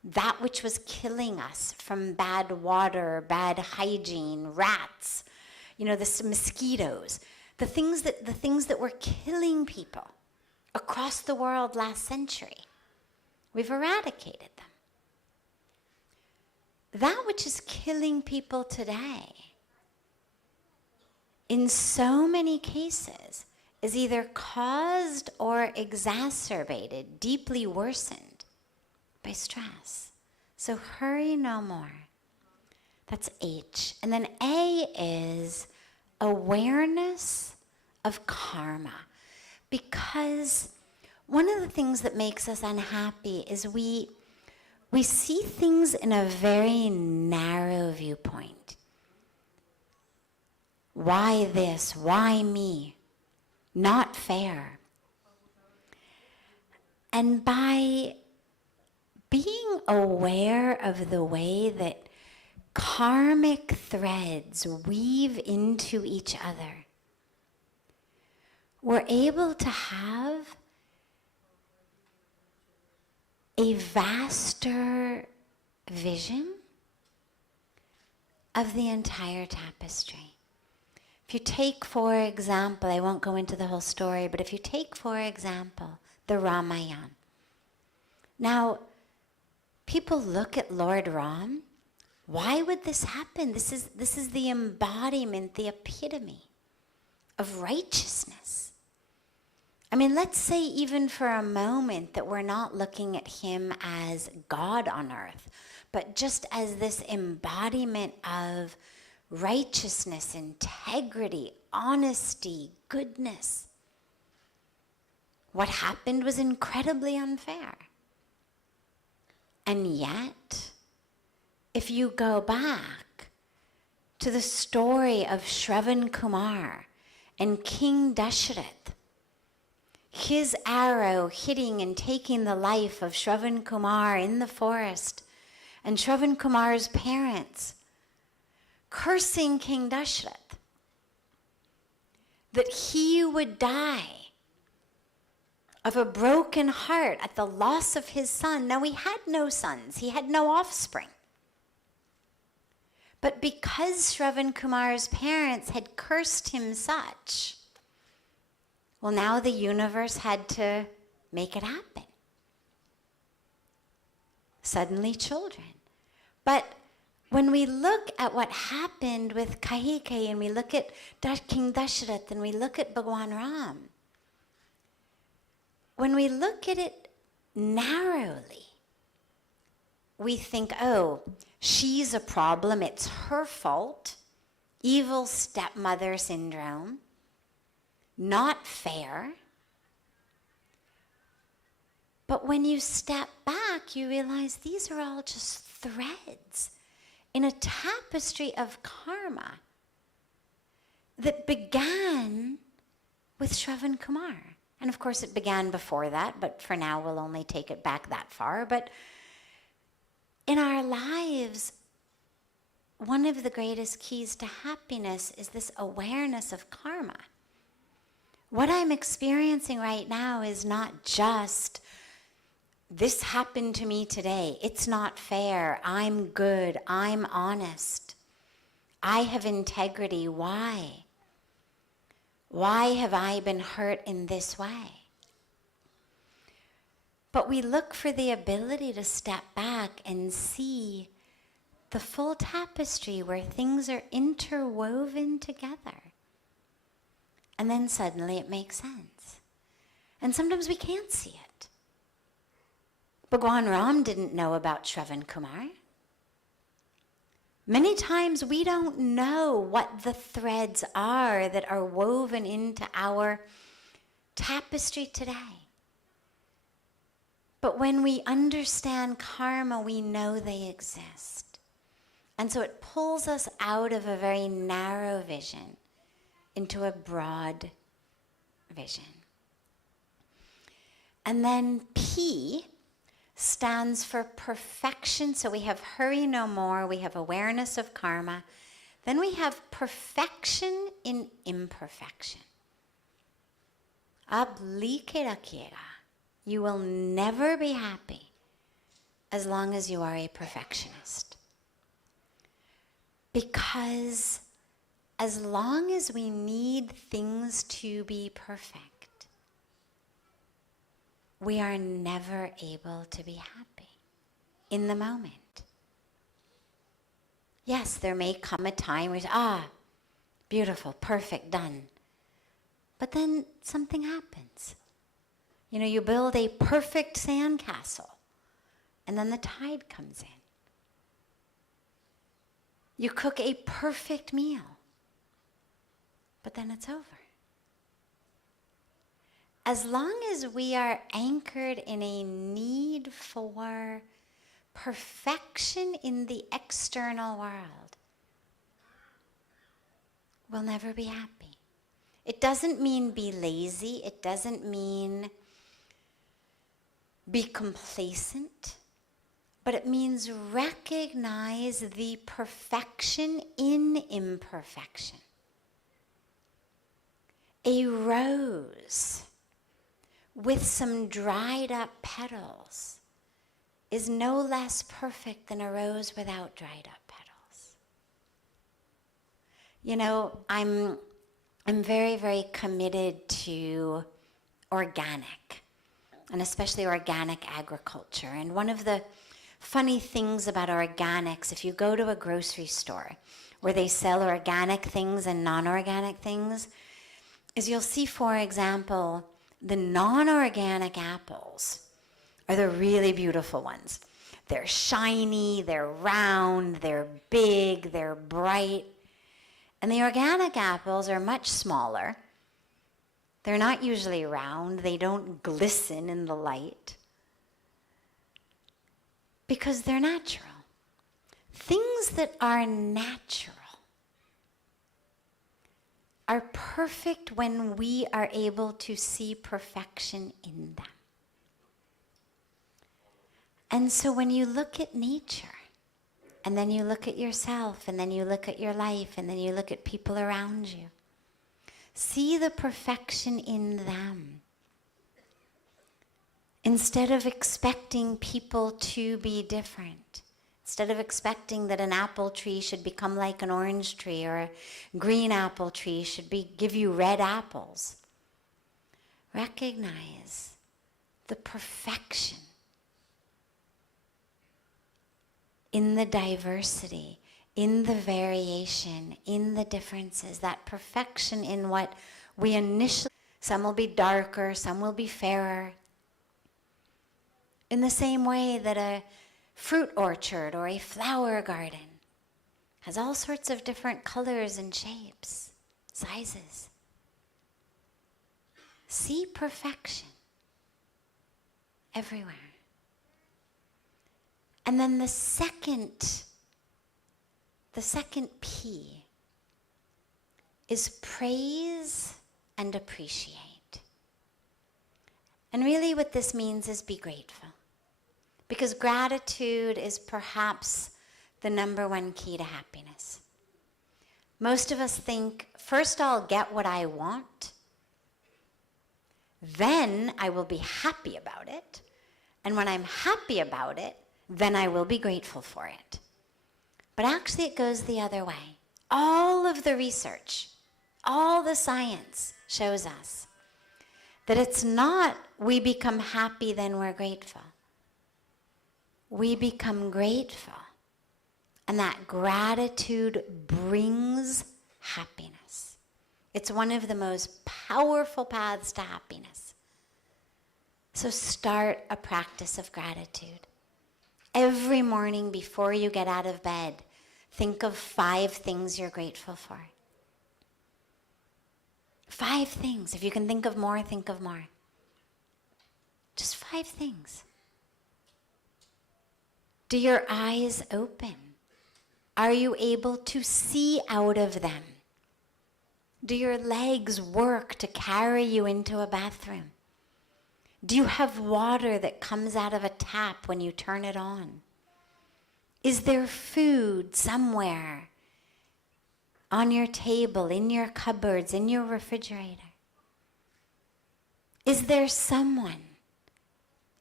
that which was killing us from bad water, bad hygiene, rats, the mosquitoes, the things that were killing people across the world last century. We've eradicated them. That which is killing people today, in so many cases, is either caused or exacerbated, deeply worsened by stress. So hurry no more. That's H. And then A is awareness of karma. Because one of the things that makes us unhappy is we see things in a very narrow viewpoint. Why this? Why me? Not fair. And by being aware of the way that karmic threads weave into each other, we're able to have a vaster vision of the entire tapestry. If you take, for example, I won't go into the whole story, but if you take, for example, the Ramayana. Now, people look at Lord Ram. Why would this happen? This is the embodiment, the epitome of righteousness. I mean, let's say even for a moment that we're not looking at him as God on earth, but just as this embodiment of righteousness, integrity, honesty, goodness. What happened was incredibly unfair. And yet, if you go back to the story of Shravan Kumar and King Dasharath, his arrow hitting and taking the life of Shravan Kumar in the forest, and Shravan Kumar's parents cursing King Dasharath that he would die of a broken heart at the loss of his son. Now, he had no sons. He had no offspring. But because Shravan Kumar's parents had cursed him such, well, now the universe had to make it happen. Suddenly children. But when we look at what happened with Kahikeyi, and we look at King Dasharath, and we look at Bhagwan Ram, when we look at it narrowly. We think, oh, she's a problem, it's her fault, evil stepmother syndrome, not fair. But when you step back, you realize these are all just threads in a tapestry of karma that began with Shravan Kumar. And of course it began before that, but for now we'll only take it back that far. But in our lives, one of the greatest keys to happiness is this awareness of karma. What I'm experiencing right now is not just, this happened to me today, it's not fair, I'm good, I'm honest, I have integrity, why? Why have I been hurt in this way? But we look for the ability to step back and see the full tapestry where things are interwoven together. And then suddenly it makes sense. And sometimes we can't see it. Bhagwan Ram didn't know about Shravan Kumar. Many times we don't know what the threads are that are woven into our tapestry today. But when we understand karma, we know they exist. And so it pulls us out of a very narrow vision into a broad vision. And then P stands for perfection. So we have hurry no more, we have awareness of karma. Then we have perfection in imperfection. Ab like rakhiyega. You will never be happy as long as you are a perfectionist. Because as long as we need things to be perfect, we are never able to be happy in the moment. Yes, there may come a time where you say, beautiful, perfect, done. But then something happens. You know, you build a perfect sandcastle, and then the tide comes in. You cook a perfect meal, but then it's over. As long as we are anchored in a need for perfection in the external world, we'll never be happy. It doesn't mean be lazy. It doesn't mean be complacent. But it means recognize the perfection in imperfection. A rose with some dried up petals is no less perfect than a rose without dried up petals. You know, I'm very, very committed to organic, and especially organic agriculture. And one of the funny things about organics, if you go to a grocery store where they sell organic things and non-organic things, is you'll see, for example, the non-organic apples are the really beautiful ones. They're shiny, they're round, they're big, they're bright. And the organic apples are much smaller. They're not usually round, they don't glisten in the light, because they're natural. Things that are natural are perfect when we are able to see perfection in them. And so when you look at nature, and then you look at yourself, and then you look at your life, and then you look at people around you, see the perfection in them. Instead of expecting people to be different, instead of expecting that an apple tree should become like an orange tree, or a green apple tree should give you red apples, recognize the perfection in the diversity, in the variation, in the differences, that perfection in what we initially, some will be darker, some will be fairer. In the same way that a fruit orchard or a flower garden has all sorts of different colors and shapes, sizes. See perfection everywhere. And then the second P is praise and appreciate. And really what this means is be grateful. Because gratitude is perhaps the number one key to happiness. Most of us think, first I'll get what I want, then I will be happy about it, and when I'm happy about it, then I will be grateful for it. But actually it goes the other way. All of the research, all the science shows us that it's not we become happy, then we're grateful. We become grateful, and that gratitude brings happiness. It's one of the most powerful paths to happiness. So start a practice of gratitude. Every morning before you get out of bed, think of 5 things you're grateful for. 5 things. If you can think of more, think of more. Just 5 things. Do your eyes open? Are you able to see out of them? Do your legs work to carry you into a bathroom? Do you have water that comes out of a tap when you turn it on? Is there food somewhere on your table, in your cupboards, in your refrigerator? Is there someone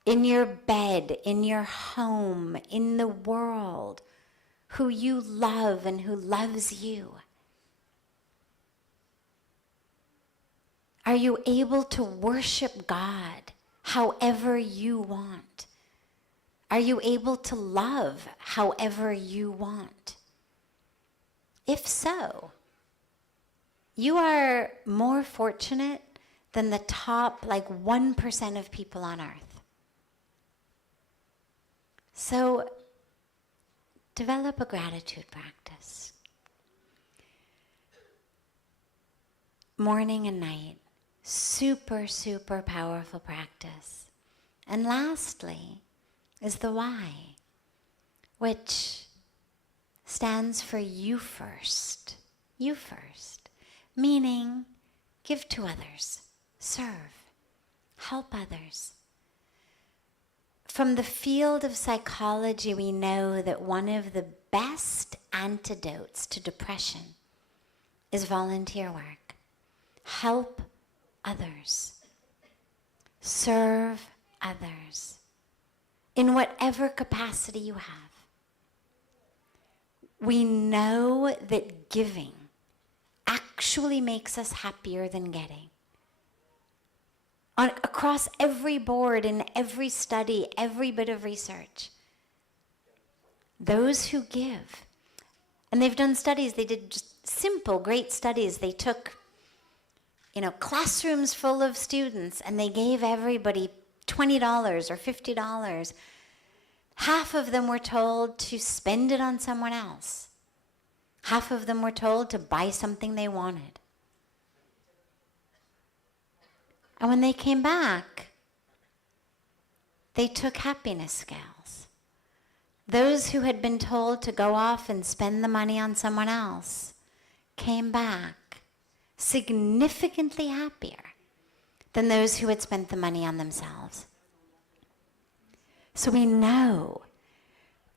in your bed, in your home, in the world, who you love and who loves you? Are you able to worship God however you want? Are you able to love however you want? If so, you are more fortunate than the top 1% of people on earth. So develop a gratitude practice. Morning and night, super, super powerful practice. And lastly is the why, which stands for you first. You first. Meaning, give to others, serve, help others. From the field of psychology, we know that one of the best antidotes to depression is volunteer work. Help others. Serve others in whatever capacity you have. We know that giving actually makes us happier than getting. Across every board, in every study, every bit of research, those who give, and they've done studies, they did just simple, great studies. They took, classrooms full of students, and they gave everybody $20 or $50. Half of them were told to spend it on someone else. Half of them were told to buy something they wanted. And when they came back, they took happiness scales. Those who had been told to go off and spend the money on someone else came back significantly happier than those who had spent the money on themselves. So we know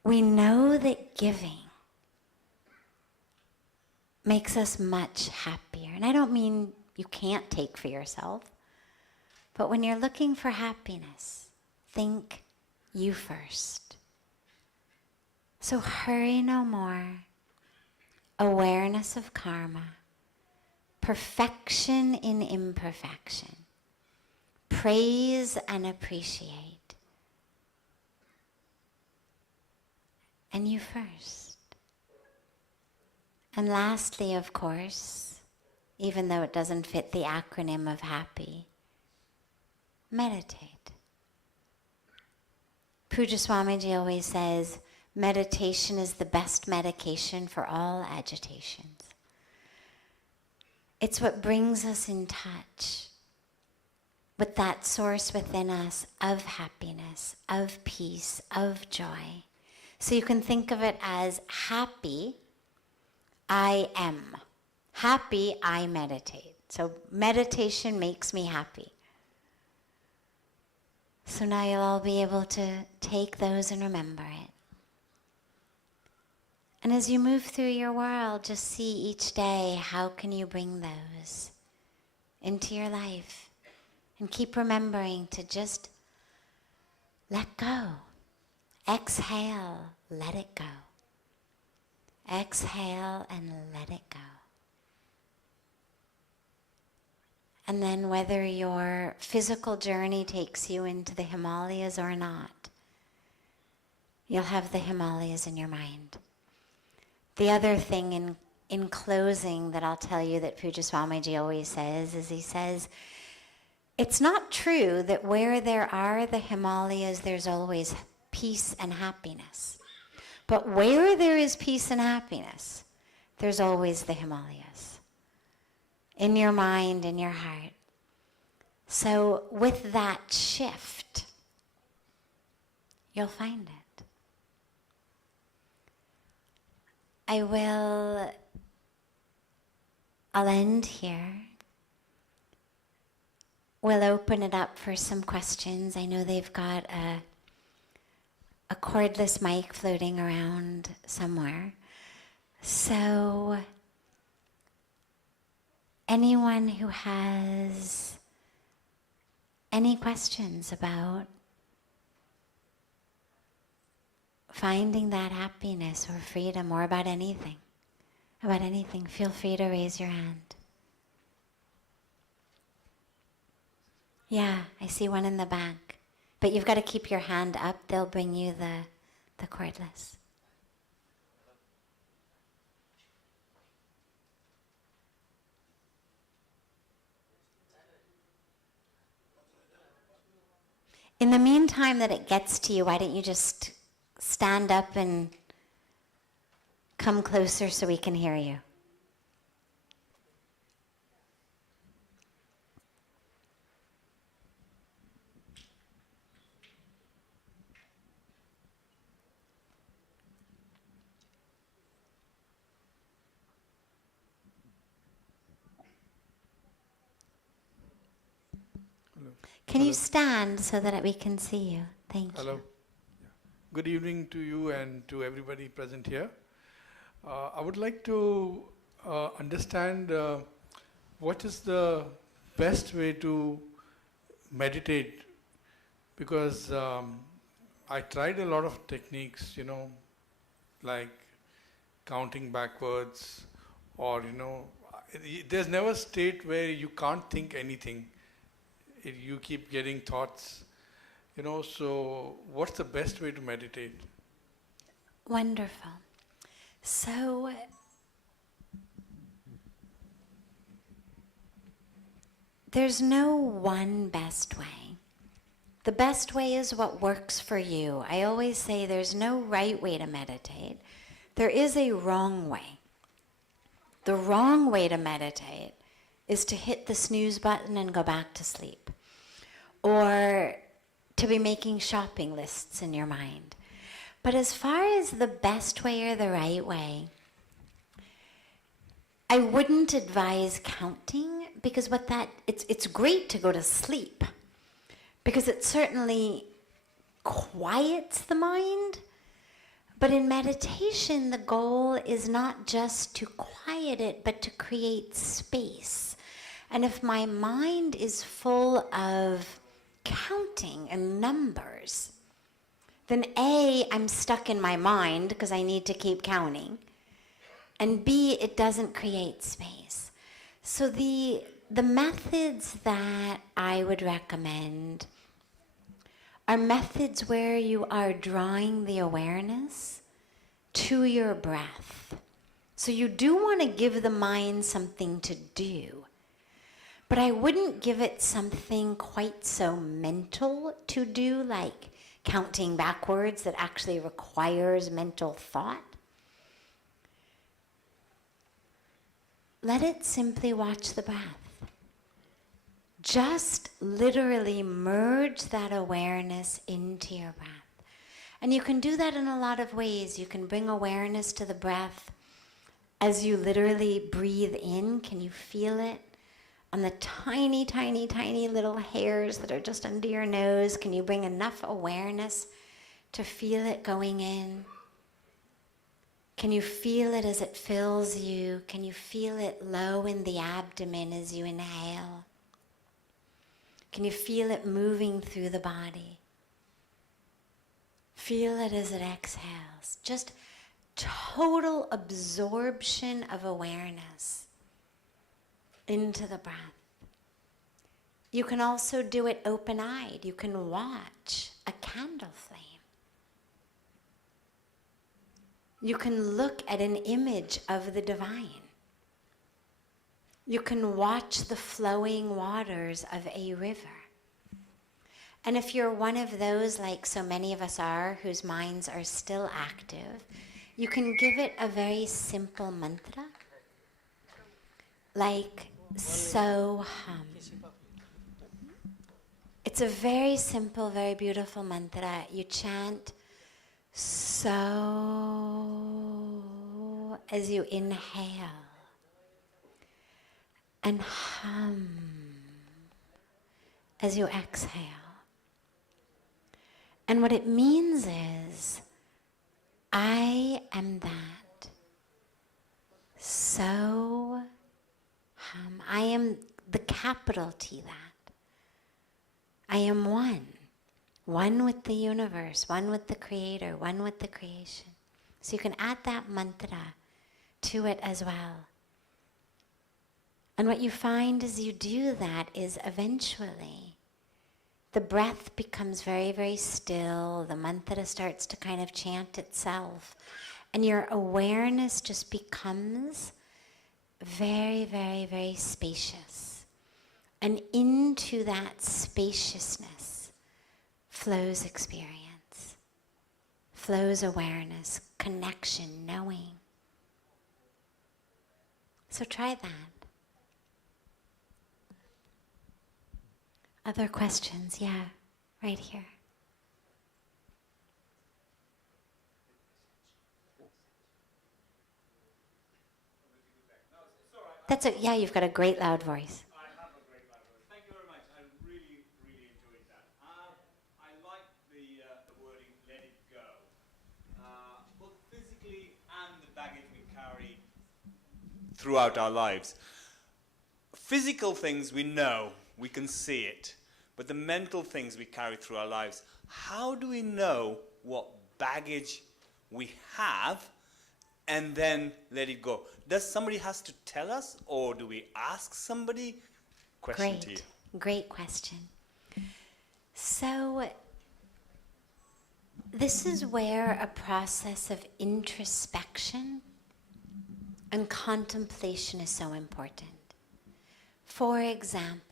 that giving makes us much happier. And I don't mean you can't take for yourself, but when you're looking for happiness, think you first. So hurry no more. Awareness of karma. Perfection in imperfection. Praise and appreciate. And you first. And lastly, of course, even though it doesn't fit the acronym of happy, meditate. Pujya Swamiji always says, meditation is the best medication for all agitations. It's what brings us in touch with that source within us of happiness, of peace, of joy. So you can think of it as happy, I am. Happy, I meditate. So meditation makes me happy. So now you'll all be able to take those and remember it. And as you move through your world, just see each day how can you bring those into your life. And keep remembering to just let go. Exhale, let it go. Exhale and let it go. And then whether your physical journey takes you into the Himalayas or not, you'll have the Himalayas in your mind. The other thing in closing that I'll tell you that Pujya Swamiji always says is he says, it's not true that where there are the Himalayas, there's always peace and happiness. But where there is peace and happiness, there's always the Himalayas. In your mind, in your heart. So with that shift, you'll find it. I'll end here. We'll open it up for some questions. I know they've got a cordless mic floating around somewhere. So anyone who has any questions about finding that happiness or freedom or about anything, feel free to raise your hand. Yeah, I see one in the back. But you've got to keep your hand up. They'll bring you the cordless. In the meantime that it gets to you, why don't you just stand up and come closer so we can hear you? Can you stand so that we can see you? Thank you. Hello. Good evening to you and to everybody present here. I would like to understand what is the best way to meditate, because I tried a lot of techniques, like counting backwards, or there's never a state where you can't think anything. You keep getting thoughts, so what's the best way to meditate? Wonderful. So, there's no one best way. The best way is what works for you. I always say there's no right way to meditate. There is a wrong way. The wrong way to meditate is to hit the snooze button and go back to sleep. Or to be making shopping lists in your mind. But as far as the best way or the right way, I wouldn't advise counting, because it's great to go to sleep, because it certainly quiets the mind. But in meditation, the goal is not just to quiet it, but to create space. And if my mind is full of counting and numbers, then A, I'm stuck in my mind because I need to keep counting, and B, it doesn't create space. So the methods that I would recommend are methods where you are drawing the awareness to your breath. So you do want to give the mind something to do, but I wouldn't give it something quite so mental to do, like counting backwards that actually requires mental thought. Let it simply watch the breath. Just literally merge that awareness into your breath. And you can do that in a lot of ways. You can bring awareness to the breath as you literally breathe in. Can you feel it on the tiny, tiny, tiny little hairs that are just under your nose? Can you bring enough awareness to feel it going in? Can you feel it as it fills you? Can you feel it low in the abdomen as you inhale? Can you feel it moving through the body? Feel it as it exhales. Just total absorption of awareness into the breath. You can also do it open-eyed. You can watch a candle flame. You can look at an image of the divine. You can watch the flowing waters of a river. And if you're one of those, like so many of us are, whose minds are still active, you can give it a very simple mantra, like so hum. It's a very simple, very beautiful mantra. You chant so as you inhale, and hum as you exhale. And what it means is, I am that. So hum. I am the capital T that. I am one. One with the universe, one with the creator, one with the creation. So you can add that mantra to it as well. And what you find as you do that is eventually the breath becomes very, very still. The mantra starts to kind of chant itself. And your awareness just becomes very, very, very spacious. And into that spaciousness flows experience, flows awareness, connection, knowing. So try that. Other questions? Yeah, right here. That's it. Yeah, you've got a great loud voice. I have a great loud voice. Thank you very much. I really, really enjoyed that. I like the wording, let it go. Both physically and the baggage we carry throughout our lives. Physical things we know, we can see it. But the mental things we carry through our lives, how do we know what baggage we have and then let it go? Does somebody has to tell us, or do we ask somebody? Question to you. Great question. So this is where a process of introspection and contemplation is so important. For example,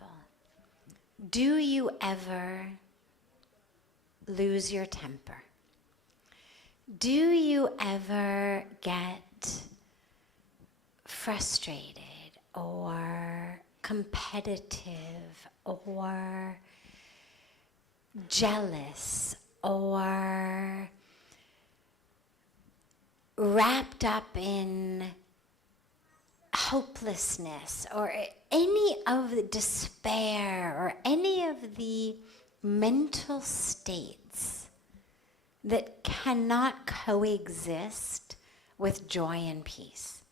do you ever lose your temper? Do you ever get frustrated or competitive or jealous or wrapped up in hopelessness or any of the despair or any of the mental states that cannot coexist with joy and peace?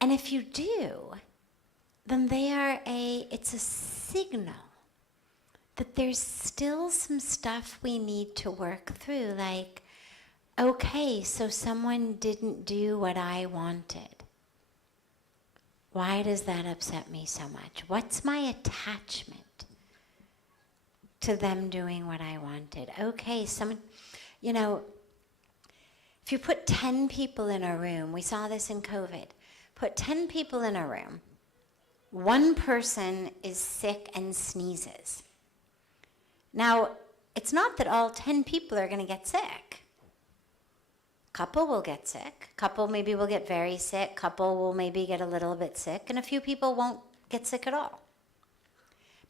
And if you do, then it's a signal that there's still some stuff we need to work through, like, okay, so someone didn't do what I wanted. Why does that upset me so much? What's my attachment to them doing what I wanted? Okay, if you put 10 people in a room, we saw this in COVID, put 10 people in a room, one person is sick and sneezes. Now, it's not that all 10 people are going to get sick. Couple will get sick. Couple maybe will get very sick. Couple will maybe get a little bit sick. And a few people won't get sick at all.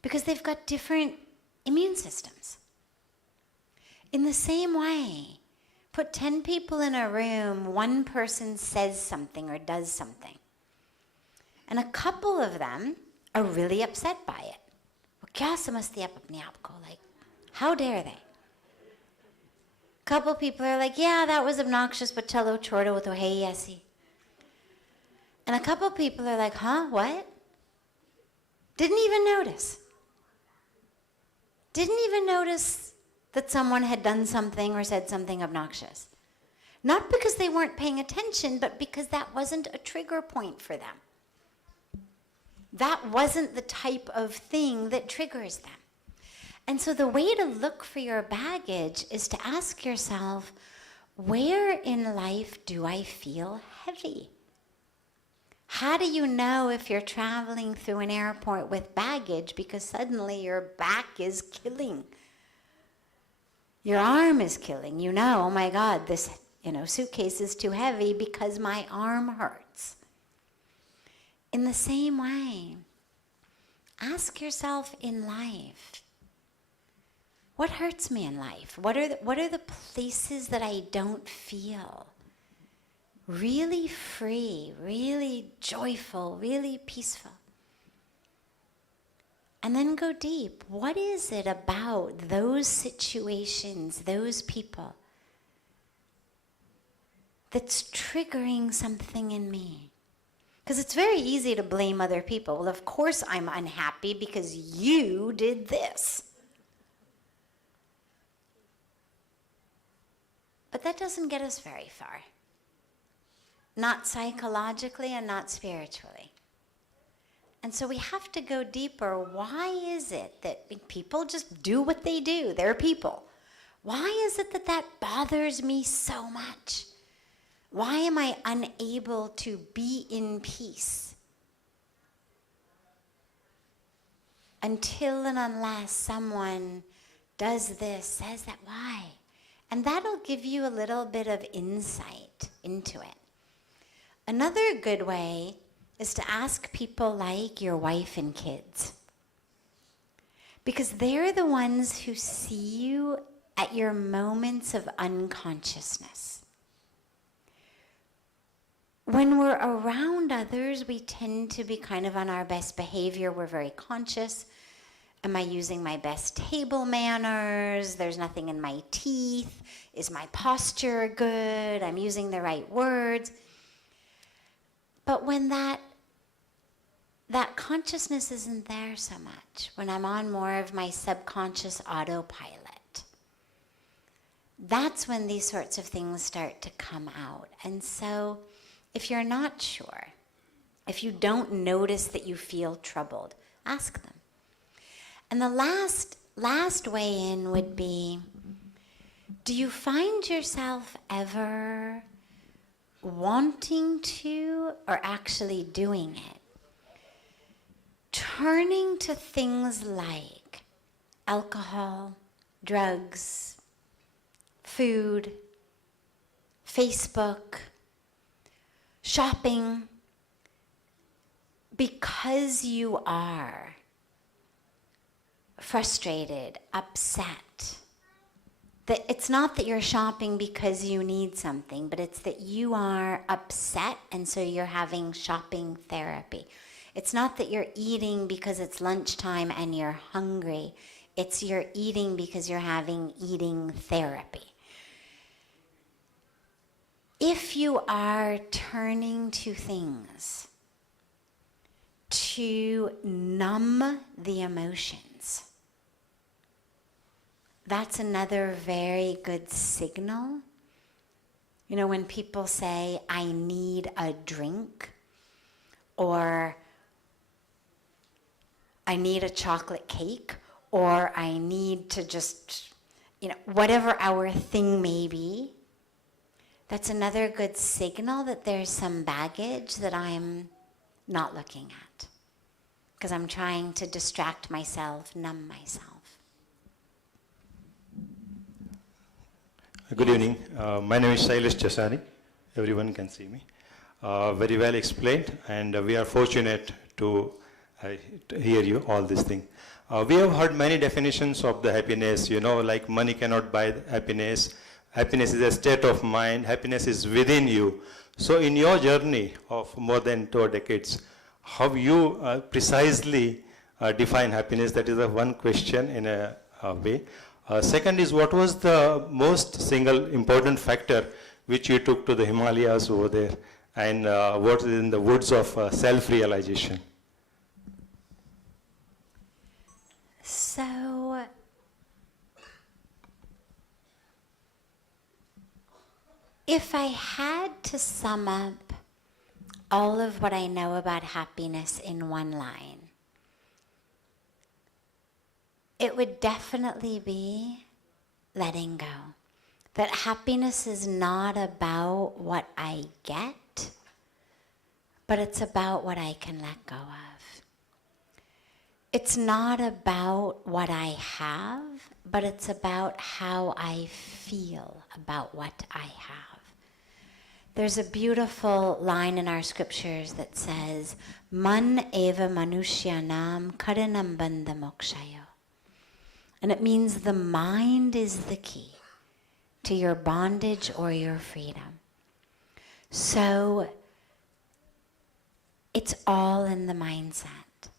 Because they've got different immune systems. In the same way, put 10 people in a room, one person says something or does something. And a couple of them are really upset by it. Kya samajhte aap apne aap ko? Like, how dare they? Couple people are like, yeah, that was obnoxious, but chalo chodo to hai aisi. And a couple people are like, huh, what? Didn't even notice. Didn't even notice that someone had done something or said something obnoxious. Not because they weren't paying attention, but because that wasn't a trigger point for them. That wasn't the type of thing that triggers them. And so the way to look for your baggage is to ask yourself, where in life do I feel heavy? How do you know if you're traveling through an airport with baggage because suddenly your back is killing? Your arm is killing. You know, oh my God, this suitcase is too heavy because my arm hurts. In the same way, ask yourself in life, what hurts me in life? What are the places that I don't feel really free, really joyful, really peaceful? And then go deep. What is it about those situations, those people, that's triggering something in me? Because it's very easy to blame other people. Well, of course I'm unhappy because you did this. But that doesn't get us very far. Not psychologically and not spiritually. And so we have to go deeper. Why is it that people just do what they do? They're people. Why is it that that bothers me so much? Why am I unable to be in peace? Until and unless someone does this, says that, why? And that'll give you a little bit of insight into it. Another good way is to ask people like your wife and kids. Because they're the ones who see you at your moments of unconsciousness. When we're around others, we tend to be kind of on our best behavior. We're very conscious. Am I using my best table manners? There's nothing in my teeth. Is my posture good? I'm using the right words. But when that consciousness isn't there so much, when I'm on more of my subconscious autopilot, that's when these sorts of things start to come out. And so, if you're not sure, if you don't notice that you feel troubled, ask them. And the last way in would be, do you find yourself ever wanting to or actually doing it? Turning to things like alcohol, drugs, food, Facebook, shopping, because you are frustrated, upset. That it's not that you're shopping because you need something, but it's that you are upset and so you're having shopping therapy. It's not that you're eating because it's lunchtime and you're hungry. It's you're eating because you're having eating therapy. If you are turning to things to numb the emotions, that's another very good signal. You know, when people say, I need a drink, or I need a chocolate cake, or I need to just, whatever our thing may be, that's another good signal that there's some baggage that I'm not looking at. Because I'm trying to distract myself, numb myself. Good evening. My name is Shailesh Chasani. Everyone can see me. Very well explained, and we are fortunate to hear you all these things. We have heard many definitions of the happiness, like money cannot buy happiness. Happiness is a state of mind. Happiness is within you. So in your journey of more than 2 decades, how you precisely define happiness? That is the one question in a way. Second is, what was the most single important factor which you took to the Himalayas over there, and what is in the woods of self-realization? So, if I had to sum up all of what I know about happiness in one line, it would definitely be letting go. That happiness is not about what I get, but it's about what I can let go of. It's not about what I have, but it's about how I feel about what I have. There's a beautiful line in our scriptures that says, Man eva manushyanam karanam bandha mokshayo. And it means the mind is the key to your bondage or your freedom. So it's all in the mindset.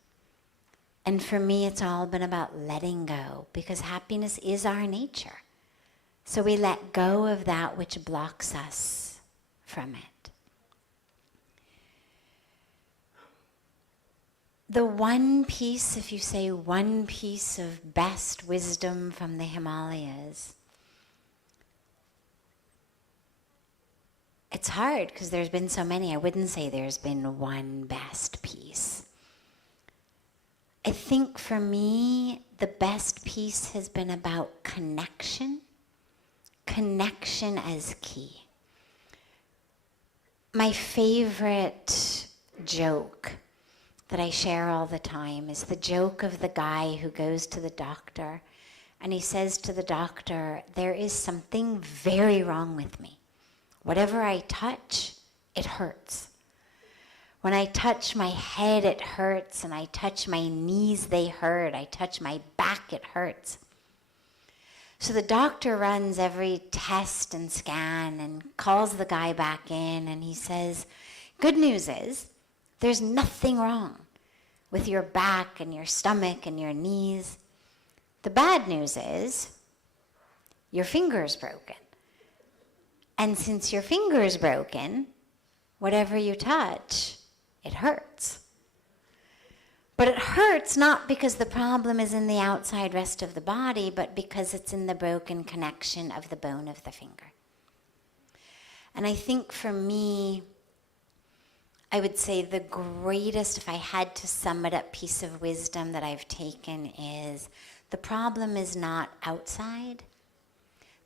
And for me, it's all been about letting go, because happiness is our nature. So we let go of that which blocks us from it. The one piece, if you say one piece of best wisdom from the Himalayas, it's hard because there's been so many. I wouldn't say there's been one best piece. I think for me, the best piece has been about connection. Connection as key. My favorite joke that I share all the time is the joke of the guy who goes to the doctor and he says to the doctor, there is something very wrong with me. Whatever I touch, it hurts. When I touch my head, it hurts, and I touch my knees, they hurt. I touch my back, it hurts. So the doctor runs every test and scan and calls the guy back in, and he says, good news is, there's nothing wrong with your back and your stomach and your knees. The bad news is, your finger's broken. And since your finger's broken, whatever you touch, it hurts. But it hurts not because the problem is in the outside rest of the body, but because it's in the broken connection of the bone of the finger. And I think for me, I would say the greatest, if I had to sum it up, piece of wisdom that I've taken is the problem is not outside.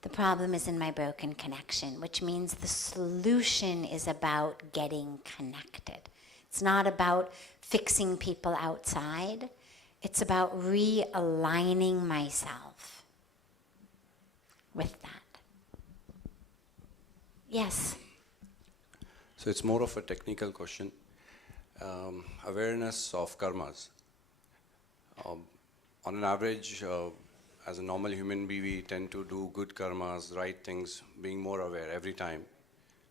The problem is in my broken connection, which means the solution is about getting connected. It's not about fixing people outside. It's about realigning myself with that. Yes? So it's more of a technical question. Awareness of karmas. On an average, as a normal human being, we tend to do good karmas, right things, being more aware every time.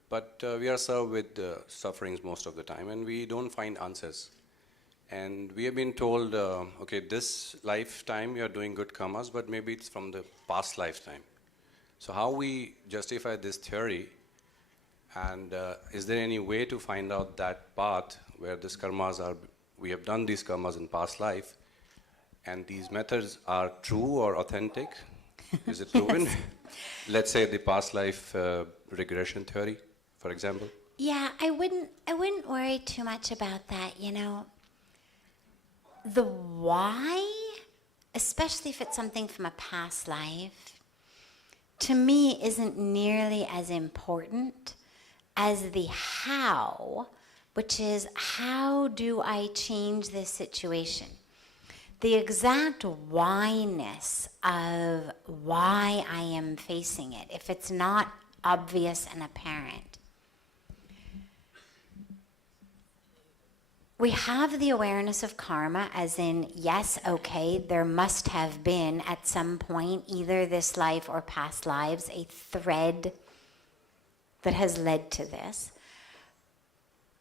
But we are served with sufferings most of the time, and we don't find answers. And we have been told, okay, this lifetime you are doing good karmas, but maybe it's from the past lifetime. So how we justify this theory, and is there any way to find out that path where these karmas are, we have done these karmas in past life, and these methods are true or authentic? Is it proven? Yes. Let's say the past life regression theory, for example. Yeah, I wouldn't worry too much about that, you know. The why, especially if it's something from a past life, to me isn't nearly as important as the how, which is how do I change this situation? the exact why-ness of why I am facing it, if it's not obvious and apparent, we have the awareness of karma as in, yes, okay, there must have been at some point, either this life or past lives, a thread that has led to this.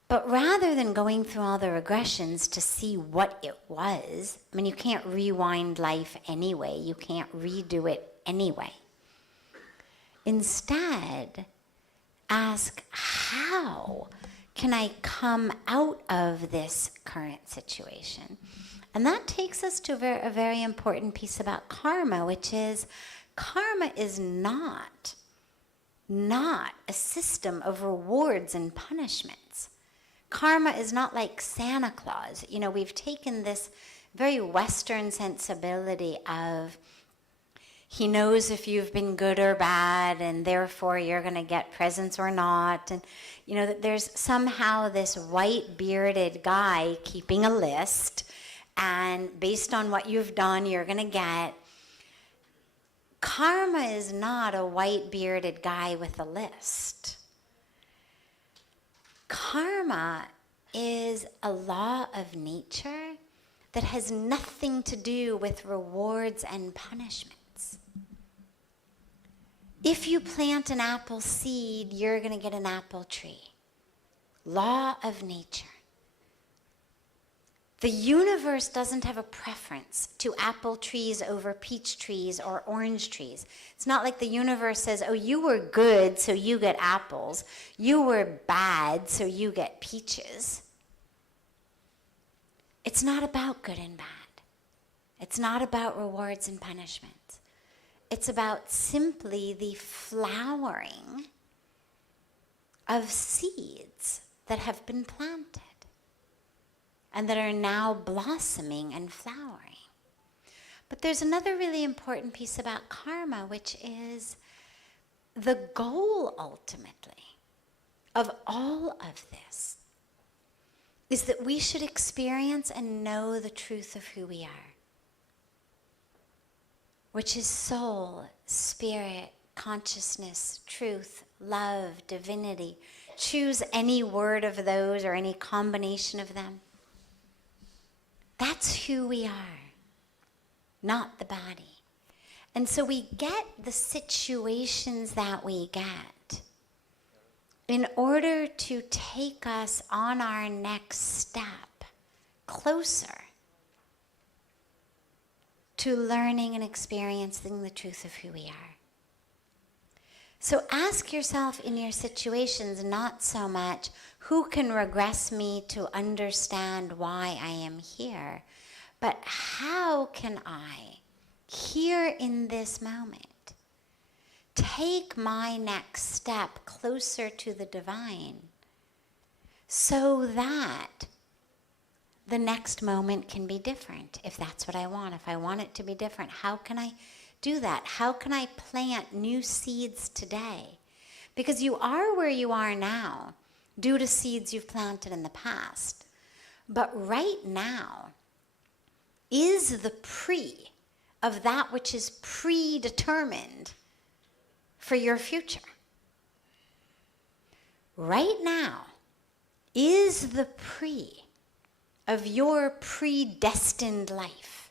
But rather than going through all the regressions to see what it was, I mean, you can't rewind life anyway. You can't redo it anyway. Instead, ask, how can I come out of this current situation? And that takes us to a very important piece about karma, which is karma is not a system of rewards and punishments. Karma is not like Santa Claus. You know, we've taken this very Western sensibility of he knows if you've been good or bad, and therefore you're going to get presents or not. And, you know, that there's somehow this white-bearded guy keeping a list, and based on what you've done, you're going to get. Karma is not a white-bearded guy with a list. Karma is a law of nature that has nothing to do with rewards and punishments. If you plant an apple seed, you're going to get an apple tree. Law of nature. The universe doesn't have a preference to apple trees over peach trees or orange trees. It's not like the universe says, oh, you were good, so you get apples. You were bad, so you get peaches. It's not about good and bad. It's not about rewards and punishments. It's about simply the flowering of seeds that have been planted and that are now blossoming and flowering. But there's another really important piece about karma, which is the goal, ultimately, of all of this is that we should experience and know the truth of who we are, which is soul, spirit, consciousness, truth, love, divinity. Choose any word of those or any combination of them. That's who we are, not the body. And so we get the situations that we get in order to take us on our next step closer to learning and experiencing the truth of who we are. So ask yourself in your situations not so much, who can regress me to understand why I am here, but how can I, here in this moment, take my next step closer to the divine so that the next moment can be different, if that's what I want. If I want it to be different, how can I do that? How can I plant new seeds today? Because you are where you are now due to seeds you've planted in the past. But right now is the pre of that which is predetermined for your future. Right now is the pre of your predestined life.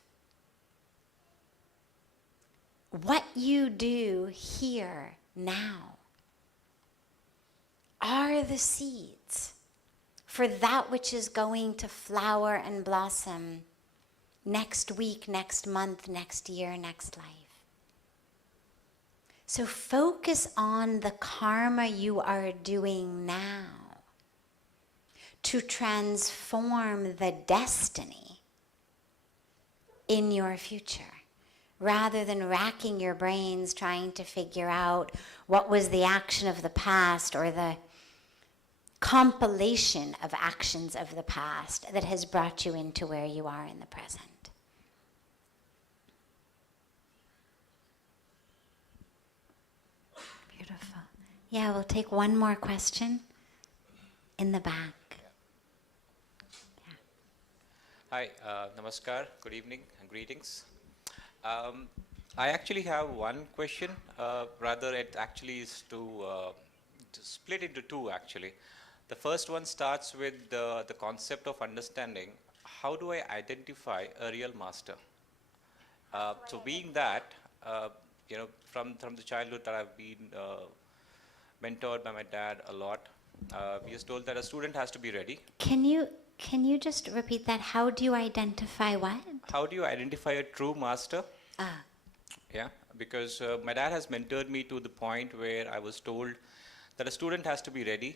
What you do here now are the seeds for that which is going to flower and blossom next week, next month, next year, next life. So focus on the karma you are doing now to transform the destiny in your future, rather than racking your brains trying to figure out what was the action of the past or the compilation of actions of the past that has brought you into where you are in the present. Beautiful. Yeah, we'll take one more question in the back. Hi, namaskar, good evening, greetings. I actually have one question. Rather, it actually is to split into two, actually. The first one starts with the concept of understanding. How do I identify a real master? So being that, from the childhood that I've been mentored by my dad a lot, he is told that a student has to be ready. Can you just repeat that? How do you identify what? How do you identify a true master? Ah. Yeah, because my dad has mentored me to the point where I was told that a student has to be ready,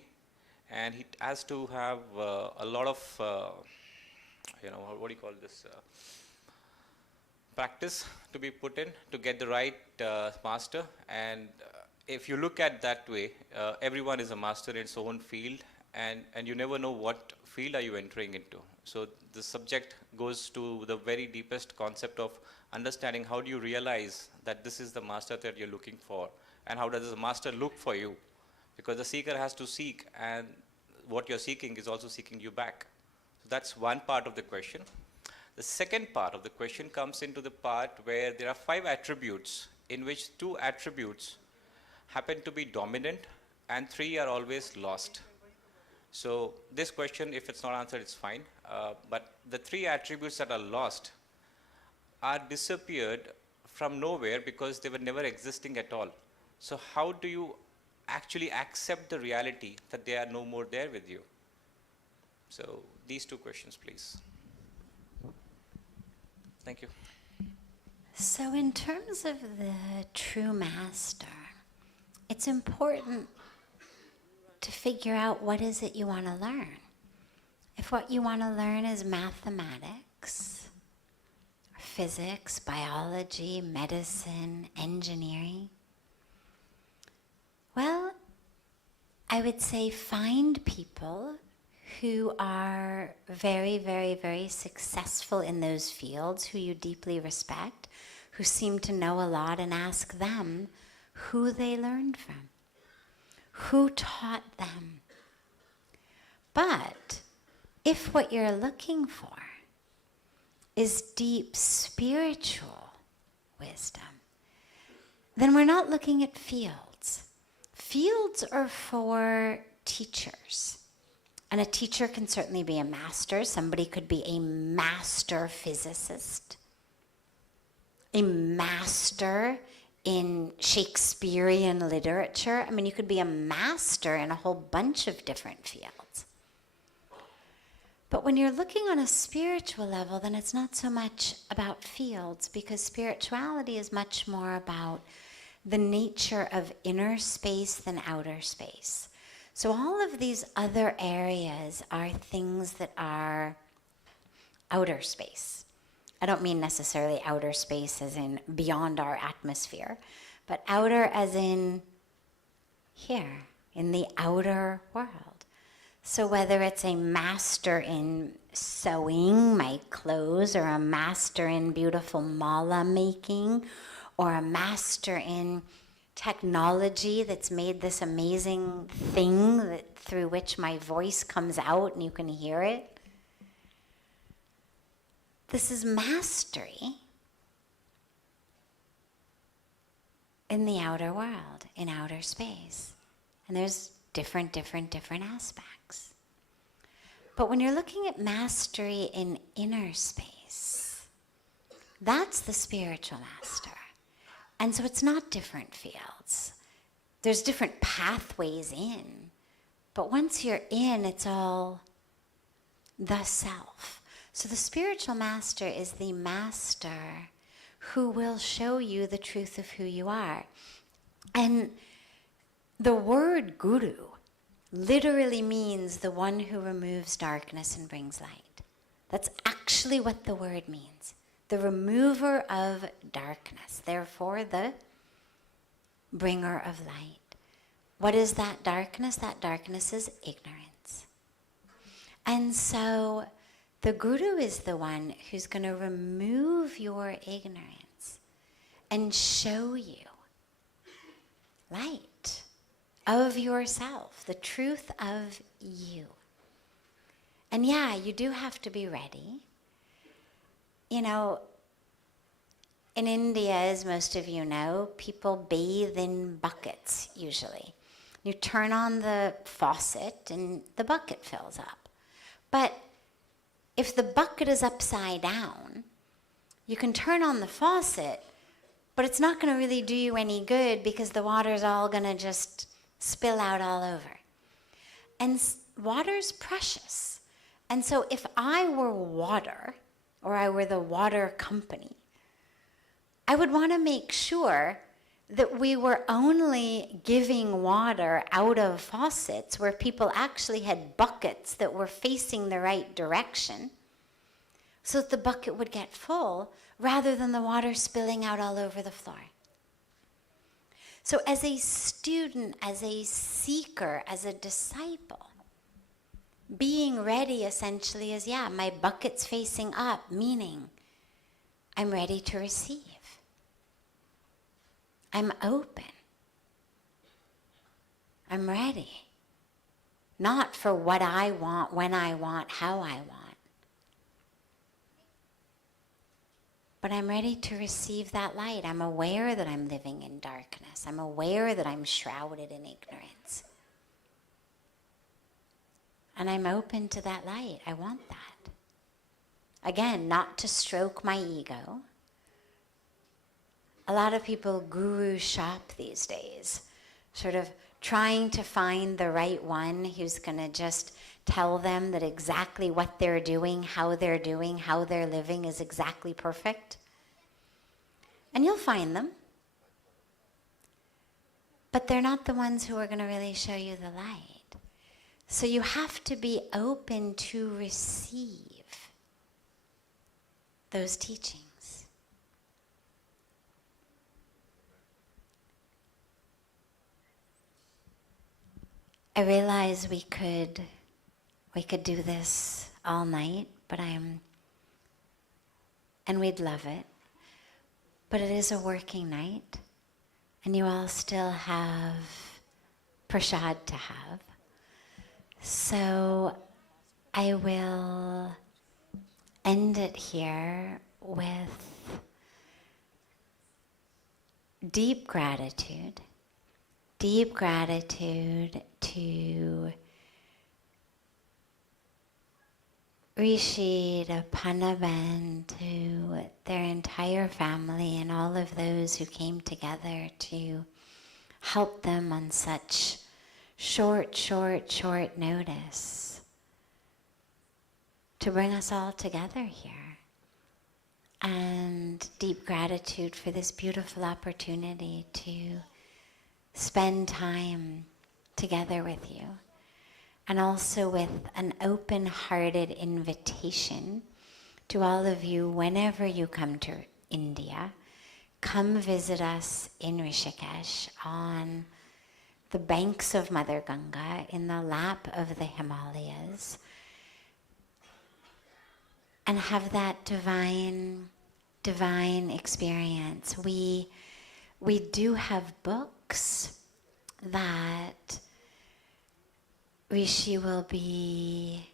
and he has to have a lot of, what do you call this, practice to be put in to get the right master. And if you look at that way, everyone is a master in its own field, and you never know what field are you entering into. So the subject goes to the very deepest concept of understanding how do you realize that this is the master that you're looking for, and how does the master look for you, because the seeker has to seek, and what you're seeking is also seeking you back. So that's one part of the question. The second part of the question comes into the part where there are 5 attributes, in which 2 attributes happen to be dominant and 3 are always lost. So this question, if it's not answered, it's fine. But the 3 attributes that are lost are disappeared from nowhere because they were never existing at all. So how do you actually accept the reality that they are no more there with you? So these 2 questions, please. Thank you. So in terms of the true master, it's important to figure out what is it you want to learn. If what you want to learn is mathematics, physics, biology, medicine, engineering, well, I would say find people who are very, very, very successful in those fields, who you deeply respect, who seem to know a lot, and ask them who they learned from, who taught them. But if what you're looking for is deep spiritual wisdom, then we're not looking at fields. Fields are for teachers. And a teacher can certainly be a master. Somebody could be a master physicist, a master in Shakespearean literature. I mean, you could be a master in a whole bunch of different fields. But when you're looking on a spiritual level, then it's not so much about fields, because spirituality is much more about the nature of inner space than outer space. So all of these other areas are things that are outer space. I don't mean necessarily outer space as in beyond our atmosphere, but outer as in here, in the outer world. So whether it's a master in sewing my clothes, or a master in beautiful mala making, or a master in technology that's made this amazing thing that through which my voice comes out and you can hear it. This is mastery in the outer world, in outer space. And there's different aspects. But when you're looking at mastery in inner space, that's the spiritual master. And so it's not different fields. There's different pathways in. But once you're in, it's all the self. So the spiritual master is the master who will show you the truth of who you are. And the word guru literally means the one who removes darkness and brings light. That's actually what the word means. The remover of darkness, therefore the bringer of light. What is that darkness? That darkness is ignorance. And so the guru is the one who's going to remove your ignorance and show you light of yourself, the truth of you. And yeah, you do have to be ready. You know, in India, as most of you know, people bathe in buckets usually. You turn on the faucet and the bucket fills up. But if the bucket is upside down, you can turn on the faucet, but it's not going to really do you any good because the water's all going to just spill out all over. And water's precious. And so if I were water, or I were the water company, I would want to make sure that we were only giving water out of faucets where people actually had buckets that were facing the right direction so that the bucket would get full rather than the water spilling out all over the floor. So as a student, as a seeker, as a disciple, being ready essentially is, my bucket's facing up, meaning I'm ready to receive. I'm open. I'm ready. Not for what I want, when I want, how I want. But I'm ready to receive that light. I'm aware that I'm living in darkness. I'm aware that I'm shrouded in ignorance. And I'm open to that light. I want that. Again, not to stroke my ego. A lot of people guru shop these days, sort of trying to find the right one who's going to just tell them that exactly what they're doing, how they're living is exactly perfect. And you'll find them. But they're not the ones who are going to really show you the light. So you have to be open to receive those teachings. I realize we could do this all night, and we'd love it. But it is a working night, and you all still have prasad to have. So I will end it here with deep gratitude to Rishi, to Panaben, to their entire family and all of those who came together to help them on such short notice to bring us all together here. And deep gratitude for this beautiful opportunity to spend time together with you. And also with an open-hearted invitation to all of you, whenever you come to India, come visit us in Rishikesh on the banks of Mother Ganga, in the lap of the Himalayas, and have that divine experience. We do have books that Rishi will be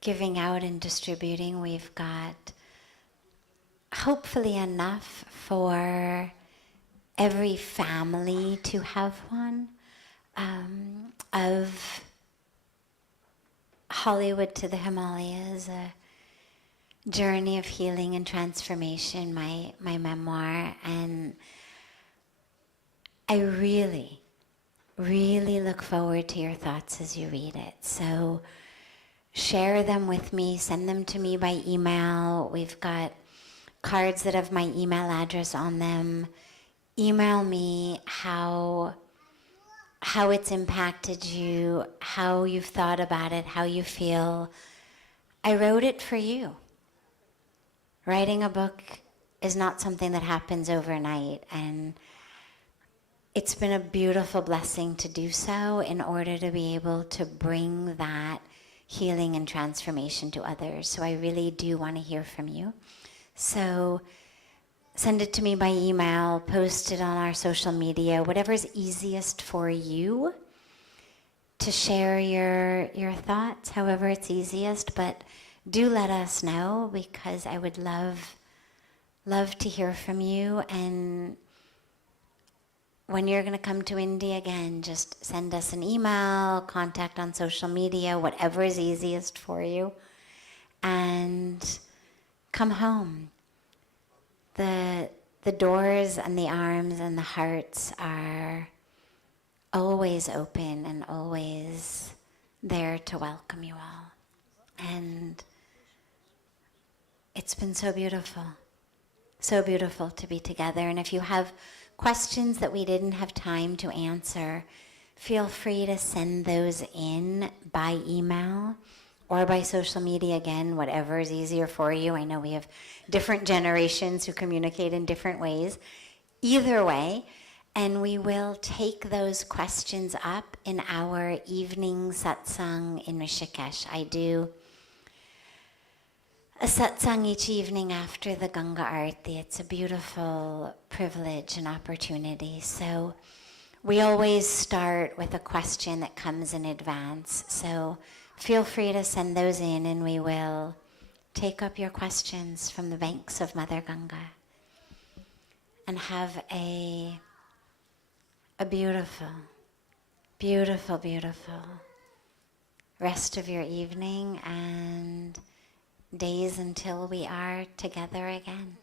giving out and distributing. We've got hopefully enough for every family to have one, of Hollywood to the Himalayas, a journey of healing and transformation, my memoir. And I really look forward to your thoughts as you read it. So share them with me, send them to me by email. We've got cards that have my email address on them. Email me how it's impacted you, how you've thought about it, how you feel. I wrote it for you. Writing a book is not something that happens overnight, and it's been a beautiful blessing to do so in order to be able to bring that healing and transformation to others. So I really do want to hear from you. So send it to me by email, post it on our social media, whatever's easiest for you to share your thoughts, however it's easiest. But do let us know, because I would love love to hear from you. And when you're going to come to India again, just send us an email, contact on social media, whatever is easiest for you, and come home. The doors and the arms and the hearts are always open and always there to welcome you all. And it's been so beautiful to be together. And if you have questions that we didn't have time to answer, feel free to send those in by email or by social media, again, whatever is easier for you. I know we have different generations who communicate in different ways. Either way, and we will take those questions up in our evening satsang in Rishikesh. I do a satsang each evening after the Ganga Aarti. It's a beautiful privilege and opportunity. So we always start with a question that comes in advance. So feel free to send those in and we will take up your questions from the banks of Mother Ganga. And have a beautiful, beautiful, beautiful rest of your evening and days until we are together again.